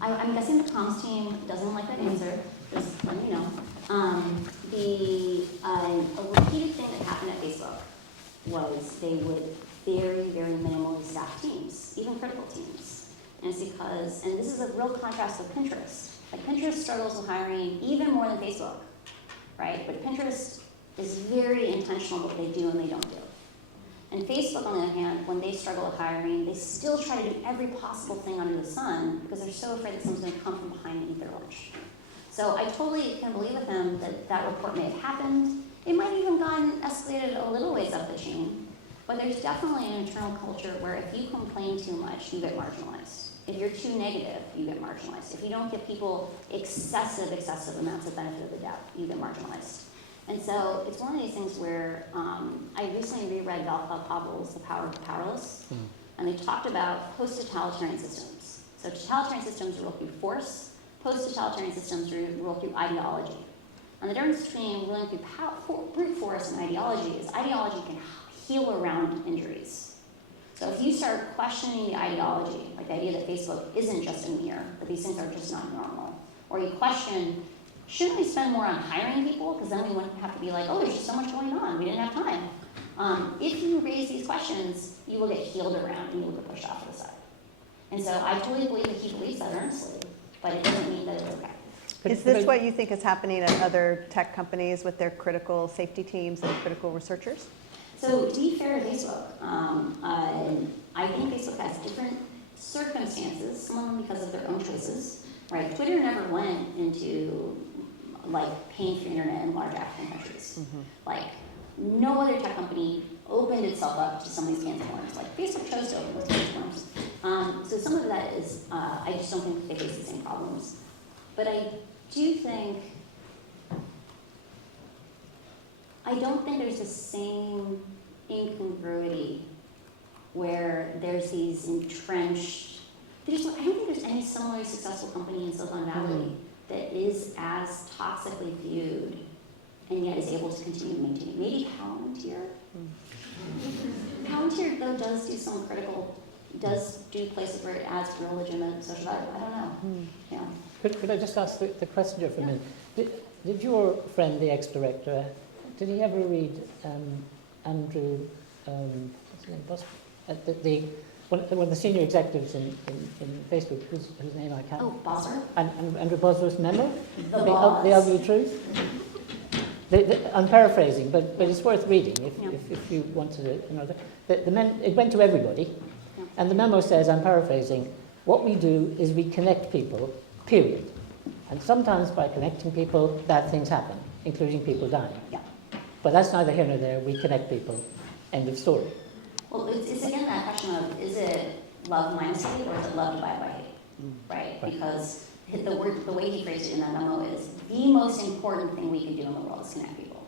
I'm guessing the comms team doesn't like that answer, just let me know. A repeated thing that happened at Facebook was they would very, very minimally staff teams, even critical teams. And it's because, and this is a real contrast with Pinterest. Like Pinterest struggles with hiring even more than Facebook, right? But Pinterest is very intentional what they do and they don't do. And Facebook, on the other hand, when they struggle with hiring, they still try to do every possible thing under the sun because they're so afraid that someone's going to come from behind and eat their lunch. So I totally can believe with him that that report may have happened. It might have even gotten escalated a little ways up the chain. But there's definitely an internal culture where if you complain too much, you get marginalized. If you're too negative, you get marginalized. If you don't give people excessive amounts of benefit of the doubt, you get marginalized. And so it's one of these things where I recently reread Václav Havel's The Power of the Powerless, and they talked about post-totalitarian systems. So totalitarian systems rule through force, post-totalitarian systems rule through ideology. And the difference between ruling through brute force and ideology is ideology can heal around injuries. So if you start questioning the ideology, like the idea that Facebook isn't just a mirror, that these things are just not normal, or you question, shouldn't we spend more on hiring people? Because then we wouldn't have to be like, oh, there's just so much going on, we didn't have time. If you raise these questions, you will get healed around and you will get pushed off to the side. And so I totally believe that he believes that earnestly, but it doesn't mean that it's okay. Is this what you think is happening at other tech companies with their critical safety teams and critical researchers? So to be fair to Facebook, I think Facebook has different circumstances, some of them because of their own choices, right? Twitter never went into like paying for internet in large African countries. Like no other tech company opened itself up to some of these cancer forms. Like Facebook chose to open those cancer forms. So some of that is, I just don't think they face the same problems. But I don't think there's the same incongruity where there's these entrenched, I don't think there's any similarly successful company in Silicon Valley that is as toxically viewed and yet is able to continue to maintain it. Maybe Palantir? Palantir, though, does do places where it adds real legitimate social value. I don't know. Yeah. Could I just ask the question for a minute? Did your friend, the ex-director, did he ever read Andrew, what's his name, one of the senior executives in Facebook, whose name I can't... Oh, Bosworth? Andrew Bosworth's memo? The The Ugly Truth? I'm paraphrasing, but it's worth reading if you wanted it. It went to everybody, and the memo says, I'm paraphrasing, what we do is we connect people, period. And sometimes by connecting people, bad things happen, including people dying. Yeah. But that's neither here nor there. We connect people. End of story. Well, it's again that question of, is it love minus hate or is it love divided by hate? Right? Because the way he phrased it in that memo is, the most important thing we can do in the world is connect people.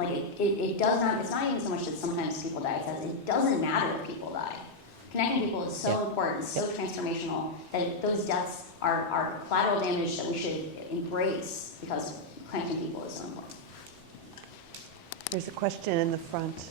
Like it does not, it's not even so much that sometimes people die, it says it doesn't matter if people die. Connecting people is so important, so transformational, that those deaths are collateral damage that we should embrace because connecting people is so important. There's a question in the front.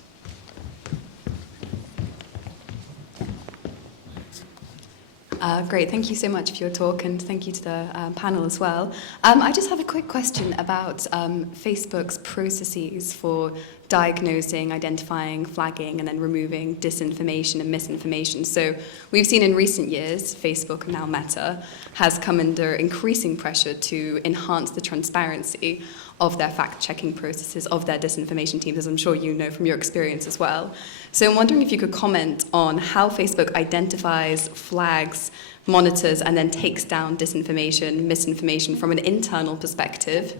Great, thank you so much for your talk, and thank you to the panel as well. I just have a quick question about Facebook's processes for diagnosing, identifying, flagging, and then removing disinformation and misinformation. So we've seen in recent years, Facebook, now Meta, has come under increasing pressure to enhance the transparency of their fact-checking processes, of their disinformation teams, as I'm sure you know from your experience as well. So I'm wondering if you could comment on how Facebook identifies, flags, monitors, and then takes down disinformation, misinformation from an internal perspective,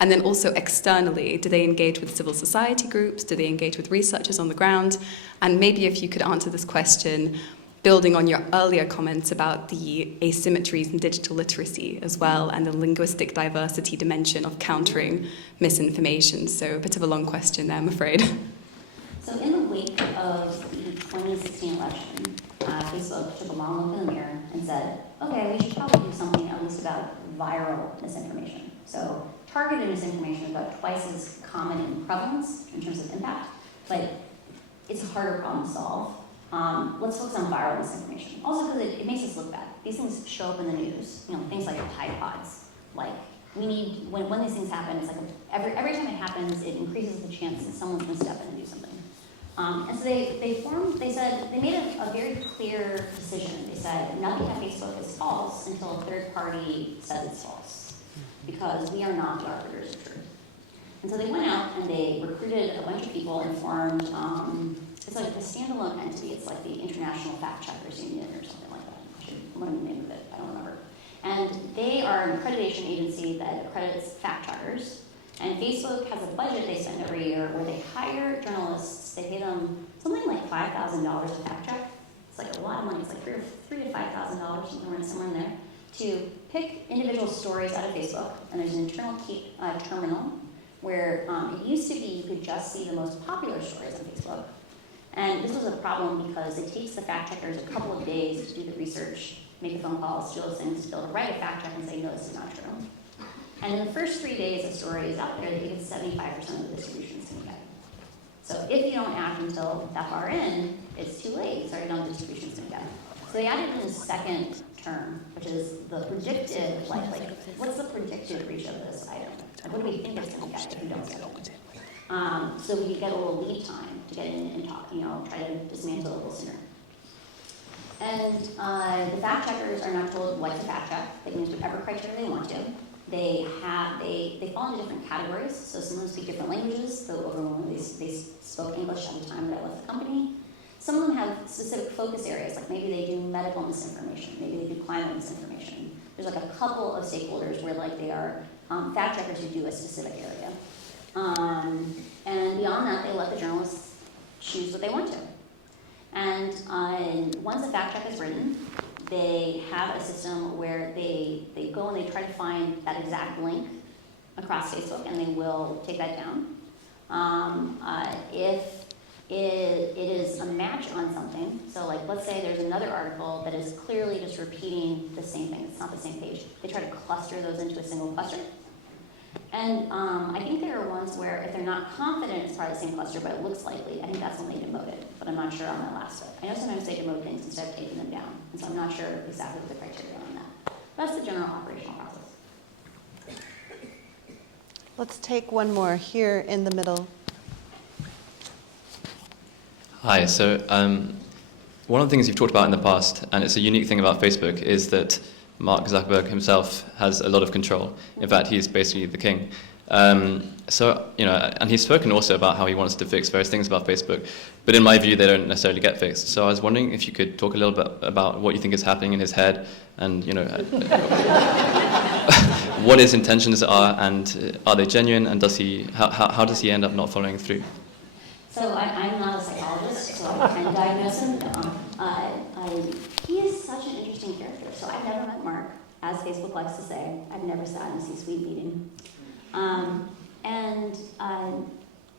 and then also externally. Do they engage with civil society groups? Do they engage with researchers on the ground? And maybe if you could answer this question, building on your earlier comments about the asymmetries in digital literacy as well, and the linguistic diversity dimension of countering misinformation. So a bit of a long question there, I'm afraid. So in the wake of the 2016 election, Facebook took a long look in the mirror and said, okay, we should probably do something at least about viral misinformation. So targeted misinformation is about twice as common in prevalence in terms of impact, but it's a harder problem to solve. Let's focus on viral misinformation. Also because it makes us look bad. These things show up in the news, things like Tide Pods. Like, we need, when these things happen, it's like every time it happens, it increases the chance that someone's going to step in and do something. And so they made a very clear decision. They said nothing on Facebook is false until a third party says it's false, because we are not the arbiters of truth. And so they went out and they recruited a bunch of people and formed, it's like a standalone entity. It's like the International Fact Checkers Union or something like that. I should learn the name of it, I don't remember. And they are an accreditation agency that accredits fact checkers. And Facebook has a budget they spend every year where they hire journalists. They pay them something like $5,000 to fact check. It's like a lot of money. It's like $3,000 to $5,000, somewhere in there, to pick individual stories out of Facebook. And there's an internal terminal where it used to be you could just see the most popular stories on Facebook. And this was a problem because it takes the fact checkers a couple of days to do the research, make the phone calls, do those things, to be able to write a fact check and say, no, this is not true. And in the first 3 days a story is out there, they get 75% of the distribution is going to get. So if you don't act until that far in, it's too late. It's already done, the distribution is going to get. So they added in the second term, which is the predicted, like what's the predicted reach of this item? Like, what do we think it's going to get if you don't get it? So we could get a little lead time to get in and talk, try to dismantle it a little sooner. And the fact checkers are not told what to fact check. They can use whatever criteria they want to. They fall into different categories. So some of them speak different languages. So overwhelmingly they spoke English at the time that I left the company. Some of them have specific focus areas, like maybe they do medical misinformation, maybe they do climate misinformation. There's like a couple of stakeholders where they are fact checkers who do a specific area. And beyond that, they let the journalists choose what they want to. And once a fact check is written, they have a system where they go and they try to find that exact link across Facebook, and they will take that down. If it is a match on something, so let's say there's another article that is clearly just repeating the same thing, it's not the same page, they try to cluster those into a single cluster. And I think there are ones where if they're not confident it's part of the same cluster, but it looks likely, I think that's when they demote it, but I'm not sure on that last step. I know sometimes they demote things instead of taking them down, and so I'm not sure exactly what the criteria on that. That's the general operational process. Let's take one more here in the middle. Hi, so one of the things you've talked about in the past, and it's a unique thing about Facebook, is that Mark Zuckerberg himself has a lot of control. In fact, he's basically the king. And he's spoken also about how he wants to fix various things about Facebook, but in my view, they don't necessarily get fixed. So I was wondering if you could talk a little bit about what you think is happening in his head, and what his intentions are, and are they genuine, and how does he end up not following through? So I'm not a psychologist, so I can't diagnose him. He is such an interesting character. So I've never met Mark, as Facebook likes to say. I've never sat in a C-suite meeting.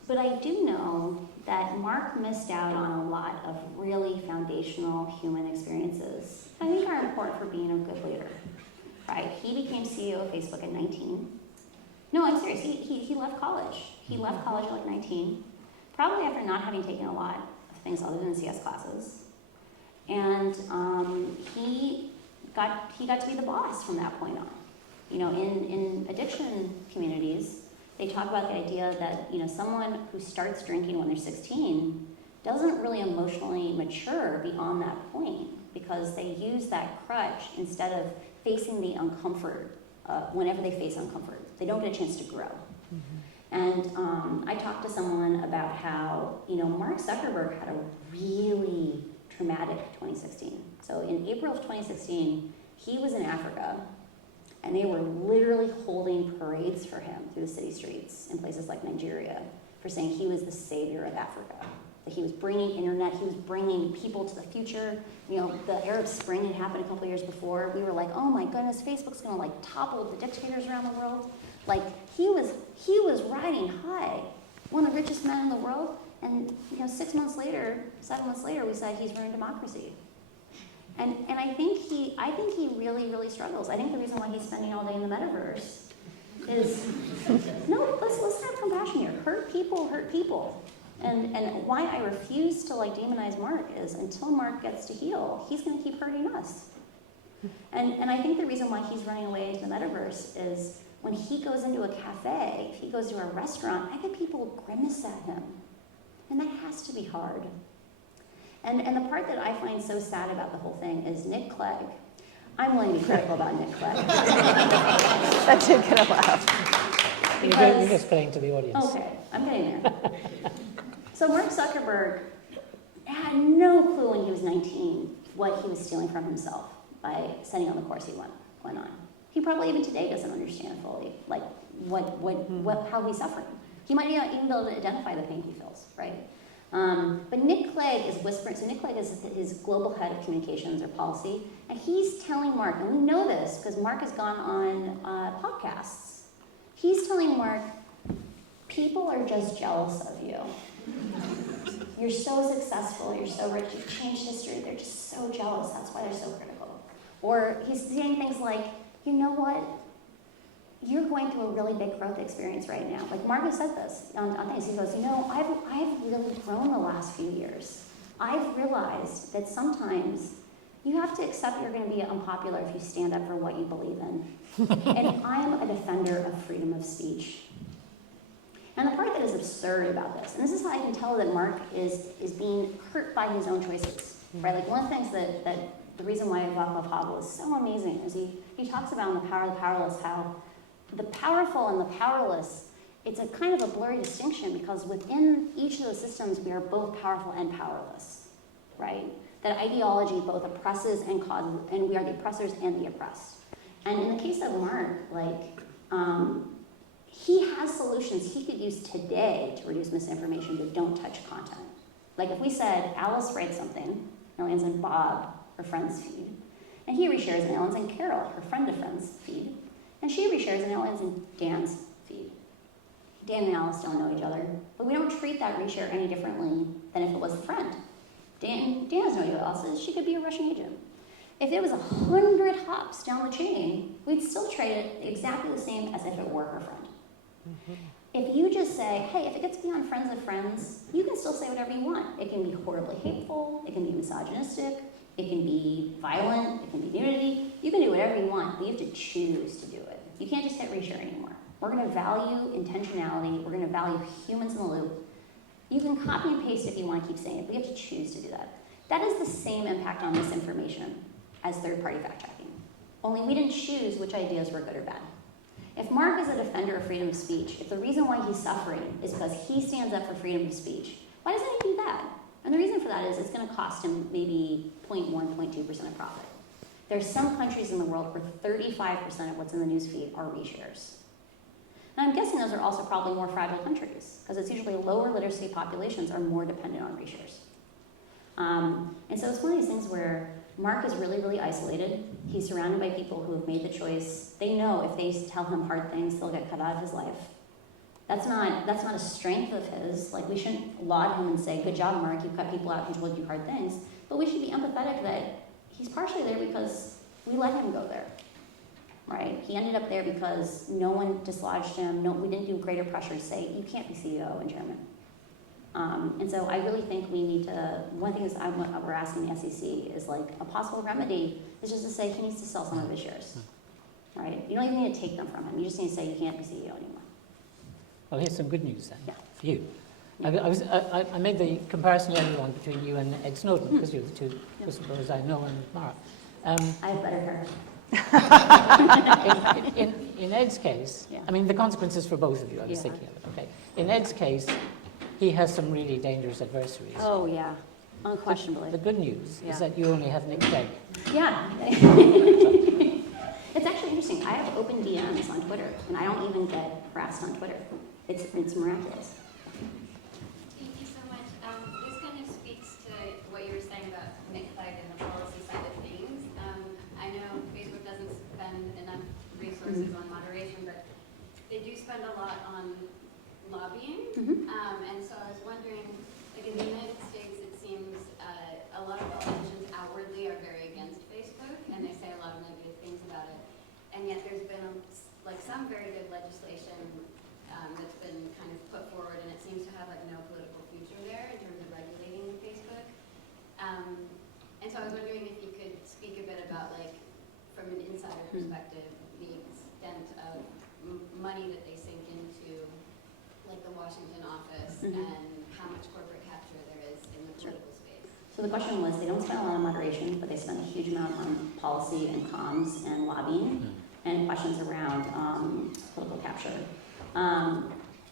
But I do know that Mark missed out on a lot of really foundational human experiences that I think are important for being a good leader, right? He became CEO of Facebook at 19. No, I'm serious. He left college. He left college at like 19, probably after not having taken a lot of things other than CS classes. And he got to be the boss from that point on. You know, in addiction communities, they talk about the idea that, you know, someone who starts drinking when they're 16 doesn't really emotionally mature beyond that point because they use that crutch instead of facing the uncomfort whenever they face uncomfort. They don't get a chance to grow. And I talked to someone about how, you know, Mark Zuckerberg had a really traumatic 2016. So in April of 2016, he was in Africa, and they were literally holding parades for him through the city streets in places like Nigeria for saying he was the savior of Africa. That he was bringing internet, he was bringing people to the future. You know, the Arab Spring had happened a couple years before. We were like, oh my goodness, Facebook's gonna like topple the dictators around the world. Like, he was riding high, one of the richest men in the world, and you know, 7 months later, we said he's ruined democracy. And I think he really, really struggles. I think the reason why he's spending all day in the metaverse is, no, let's have compassion here. Hurt people. And why I refuse to like demonize Mark is until Mark gets to heal, he's gonna keep hurting us. And I think the reason why he's running away into the metaverse is when he goes into a cafe, if he goes to a restaurant, I get people grimace at him. And that has to be hard. And the part that I find so sad about the whole thing is Nick Clegg. I'm willing to be critical about Nick Clegg. That did get a laugh. You're just playing to the audience. Okay, I'm getting there. So Mark Zuckerberg had no clue when he was 19 what he was stealing from himself by setting on the course he went on. He probably even today doesn't understand fully, like how he's suffering. He might not even be able to identify the pain he feels, right? But Nick Clegg is whispering, so Nick Clegg is his global head of communications or policy, and he's telling Mark, and we know this because Mark has gone on podcasts, he's telling Mark, people are just jealous of you. You're so successful, you're so rich, you've changed history, they're just so jealous, that's why they're so critical. Or he's saying things like, you know what? You're going through a really big growth experience right now. Like Mark has said this on things. He goes, you know, I've really grown the last few years. I've realized that sometimes you have to accept you're going to be unpopular if you stand up for what you believe in. And I'm a defender of freedom of speech. And the part that is absurd about this, and this is how I can tell that Mark is being hurt by his own choices, right? Like one of the things that the reason why Václav Havel is so amazing is he talks about in The Power of the Powerless how the powerful and the powerless, it's a kind of a blurry distinction because within each of those systems, we are both powerful and powerless, right? That ideology both oppresses and causes, and we are the oppressors and the oppressed. And in the case of Mark, like, he has solutions he could use today to reduce misinformation that don't touch content. Like if we said, Alice writes something, and it lands in Bob, her friend's feed, and he reshares and it lands in Carol, her friend of friend's feed, and she reshares and it lands in Dan's feed. Dan and Alice don't know each other, but we don't treat that reshare any differently than if it was a friend. Dan doesn't know who else is. She could be a Russian agent. If it was 100 hops down the chain, we'd still treat it exactly the same as if it were her friend. If you just say, hey, if it gets beyond friends of friends, you can still say whatever you want. It can be horribly hateful, it can be misogynistic, it can be violent, it can be nudity. You can do whatever you want, but you have to choose to do it. You can't just hit reshare anymore. We're going to value intentionality. We're going to value humans in the loop. You can copy and paste if you want to keep saying it, but you have to choose to do that. That is the same impact on misinformation as third-party fact-checking. Only we didn't choose which ideas were good or bad. If Mark is a defender of freedom of speech, if the reason why he's suffering is because he stands up for freedom of speech, why doesn't he do that? And the reason for that is it's going to cost him maybe 0.1, 0.2% of profit. There's some countries in the world where 35% of what's in the newsfeed are reshares. And I'm guessing those are also probably more fragile countries, because it's usually lower literacy populations are more dependent on reshares. And so it's one of these things where Mark is really, really isolated. He's surrounded by people who have made the choice. They know if they tell him hard things, they'll get cut out of his life. That's not a strength of his. Like, we shouldn't laud him and say, good job, Mark, you cut people out who told you hard things. But we should be empathetic that he's partially there because we let him go there, right? He ended up there because no one dislodged him. No, we didn't do greater pressure to say, you can't be CEO and chairman. And so I really think we need to, one thing is we're asking the SEC is like a possible remedy is just to say he needs to sell some of his shares, right? You don't even need to take them from him. You just need to say you can't be CEO anymore. Well, here's some good news then Yeah. for you. I made the comparison earlier on between you and Ed Snowden, because you're the two whistleblowers I know and admire. I have better hair. In Ed's case, Yeah. I mean, the consequences for both of you, I was Yeah. thinking of it, okay? In Ed's case, he has some really dangerous adversaries. Oh, yeah, unquestionably. The good news Yeah. is that you only have Nick Clegg. Yeah. It's actually interesting. I have open DMs on Twitter, and I don't even get harassed on Twitter. It's miraculous. Thank you so much. This kind of speaks to what you were saying about Nick Clegg and the policy side of things. I know Facebook doesn't spend enough resources on moderation, but they do spend a lot on lobbying. And so I was wondering, like in the United States, it seems a lot of politicians outwardly are very against Facebook, and they say a lot of negative things about it. And yet there's been some very good legislation that's been kind of put forward, and it seems to have like no political future there in terms of regulating Facebook. And so I was wondering if you could speak a bit about, like, from an insider perspective, the extent of money that they sink into, like, the Washington office, and how much corporate capture there is in the political space. So the question was, they don't spend a lot on moderation, but they spend a huge amount on policy and comms and lobbying, and questions around political capture.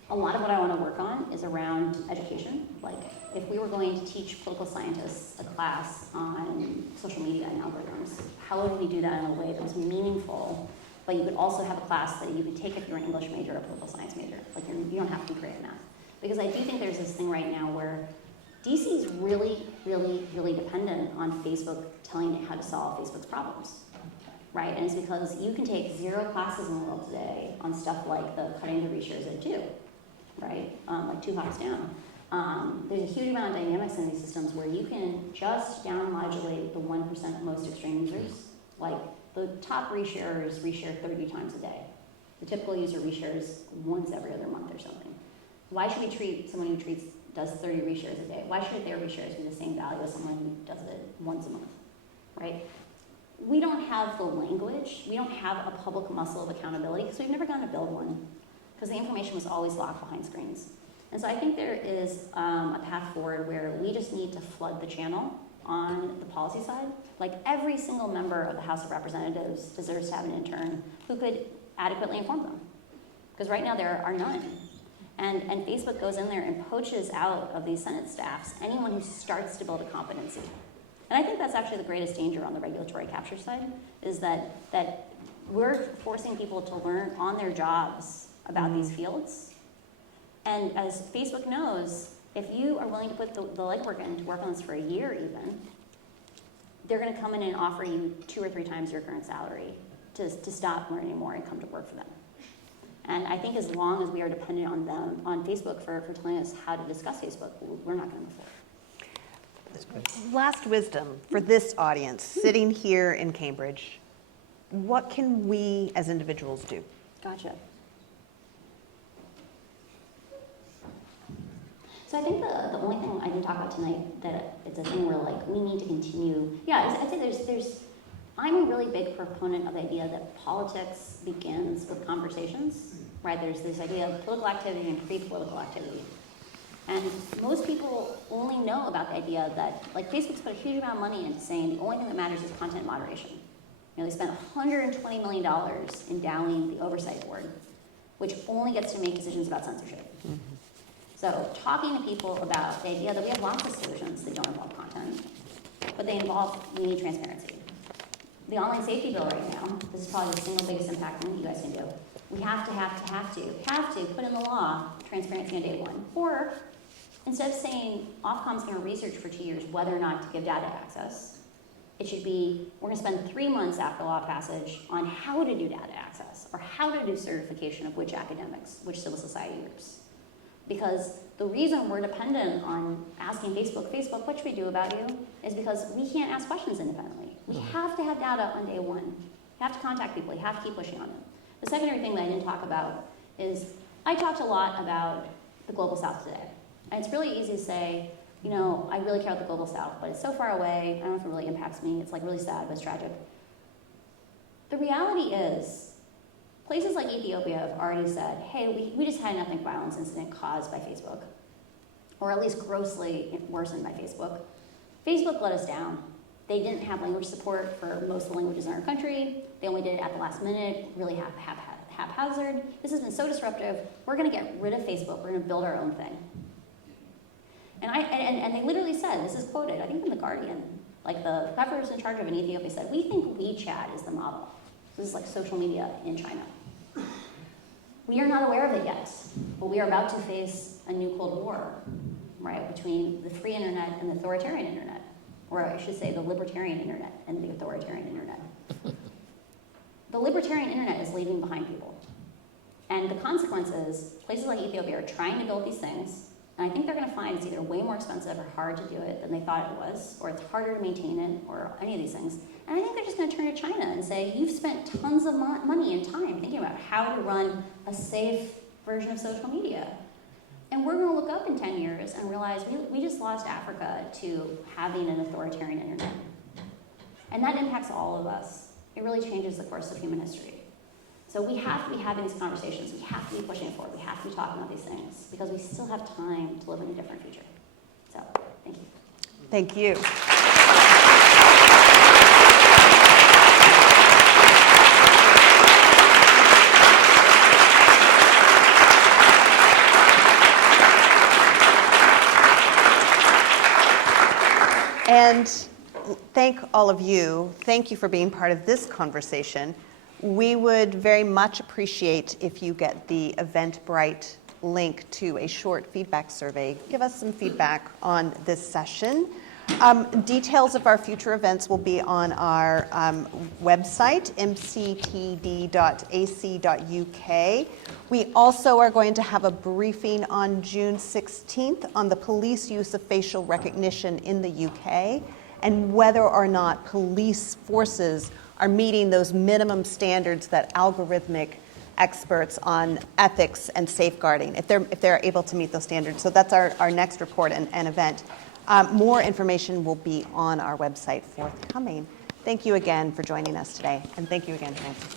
A lot of what I want to work on is around education. Like, if we were going to teach political scientists a class on social media and algorithms, how would we do that in a way that was meaningful, but you could also have a class that you could take if you're an English major or a political science major? Like, you don't have to be great at math. Because I do think there's this thing right now where DC is really, really, really dependent on Facebook telling it how to solve Facebook's problems. Right, and it's because you can take 0 classes in the world today on stuff like the cutting the reshares at 2, right? Like 2 hops down. There's a huge amount of dynamics in these systems where you can just down modulate the 1% most extreme users. Like the top resharers reshare 30 times a day. The typical user reshares once every other month or something. Why should we treat someone who does 30 reshares a day? Why should their reshares be the same value as someone who does it once a month, right? We don't have the language, we don't have a public muscle of accountability because we've never gotten to build one because the information was always locked behind screens. And so I think there is a path forward where we just need to flood the channel on the policy side. Like every single member of the House of Representatives deserves to have an intern who could adequately inform them. Because right now there are none. And Facebook goes in there and poaches out of these Senate staffs anyone who starts to build a competency. And I think that's actually the greatest danger on the regulatory capture side, is that we're forcing people to learn on their jobs about these fields. And as Facebook knows, if you are willing to put the legwork in to work on this for a year even, they're going to come in and offer you 2 or 3 times your current salary to stop learning more and come to work for them. And I think as long as we are dependent on them, on Facebook for telling us how to discuss Facebook, we're not going to move forward. Last wisdom for this audience, sitting here in Cambridge, what can we as individuals do? Gotcha. So I think the only thing I didn't talk about tonight that it's a thing where like we need to continue. Yeah, I'd say there's. I'm a really big proponent of the idea that politics begins with conversations, right? There's this idea of political activity and pre-political activity. And most people only know about the idea that, like, Facebook's put a huge amount of money into saying the only thing that matters is content moderation. You know, they spent $120 million endowing the oversight board, which only gets to make decisions about censorship. So talking to people about the idea that we have lots of solutions that don't involve content, but they involve, we need transparency. The online safety bill right now, this is probably the single biggest impact thing you guys can do. We have to put in the law transparency on day 1. Or instead of saying Ofcom's going to research for 2 years whether or not to give data access, It should be, we're going to spend 3 months after law passage on how to do data access or how to do certification of which academics, which civil society groups. Because the reason we're dependent on asking Facebook, what should we do about you, is because we can't ask questions independently. We have to have data on day one. You have to contact people. You have to keep pushing on them. The secondary thing that I didn't talk about is I talked a lot about the Global South today. And it's really easy to say, you know, I really care about the Global South, but it's so far away. I don't know if it really impacts me. It's like really sad, but it's tragic. The reality is, places like Ethiopia have already said, hey, we just had an ethnic violence incident caused by Facebook, or at least grossly worsened by Facebook. Facebook let us down. They didn't have language support for most of the languages in our country. They only did it at the last minute, really haphazard. This has been so disruptive. We're going to get rid of Facebook. We're going to build our own thing. And they literally said, this is quoted, I think in The Guardian, like the whoever's in charge of in Ethiopia said, we think WeChat is the model. This is like social media in China. We are not aware of it yet, but we are about to face a new Cold War, right, between the free internet and the authoritarian internet, or I should say the libertarian internet and the authoritarian internet. The libertarian internet is leaving behind people. And the consequence is places like Ethiopia are trying to build these things, and I think they're going to find it's either way more expensive or hard to do it than they thought it was, or it's harder to maintain it, or any of these things. And I think they're just going to turn to China and say, you've spent tons of money and time thinking about how to run a safe version of social media. And we're going to look up in 10 years and realize we just lost Africa to having an authoritarian internet. And that impacts all of us. It really changes the course of human history. So we have to be having these conversations. We have to be pushing it forward. We have to be talking about these things because we still have time to live in a different future. So, thank you. Thank you. And thank all of you. Thank you for being part of this conversation. We would very much appreciate if you get the Eventbrite link to a short feedback survey. Give us some feedback on this session. Details of our future events will be on our website, mctd.ac.uk. We also are going to have a briefing on June 16th on the police use of facial recognition in the UK and whether or not police forces are meeting those minimum standards that algorithmic experts on ethics and safeguarding, if they're able to meet those standards. So that's our next report and event. More information will be on our website forthcoming. Thank you again for joining us today, and thank you again, Francis.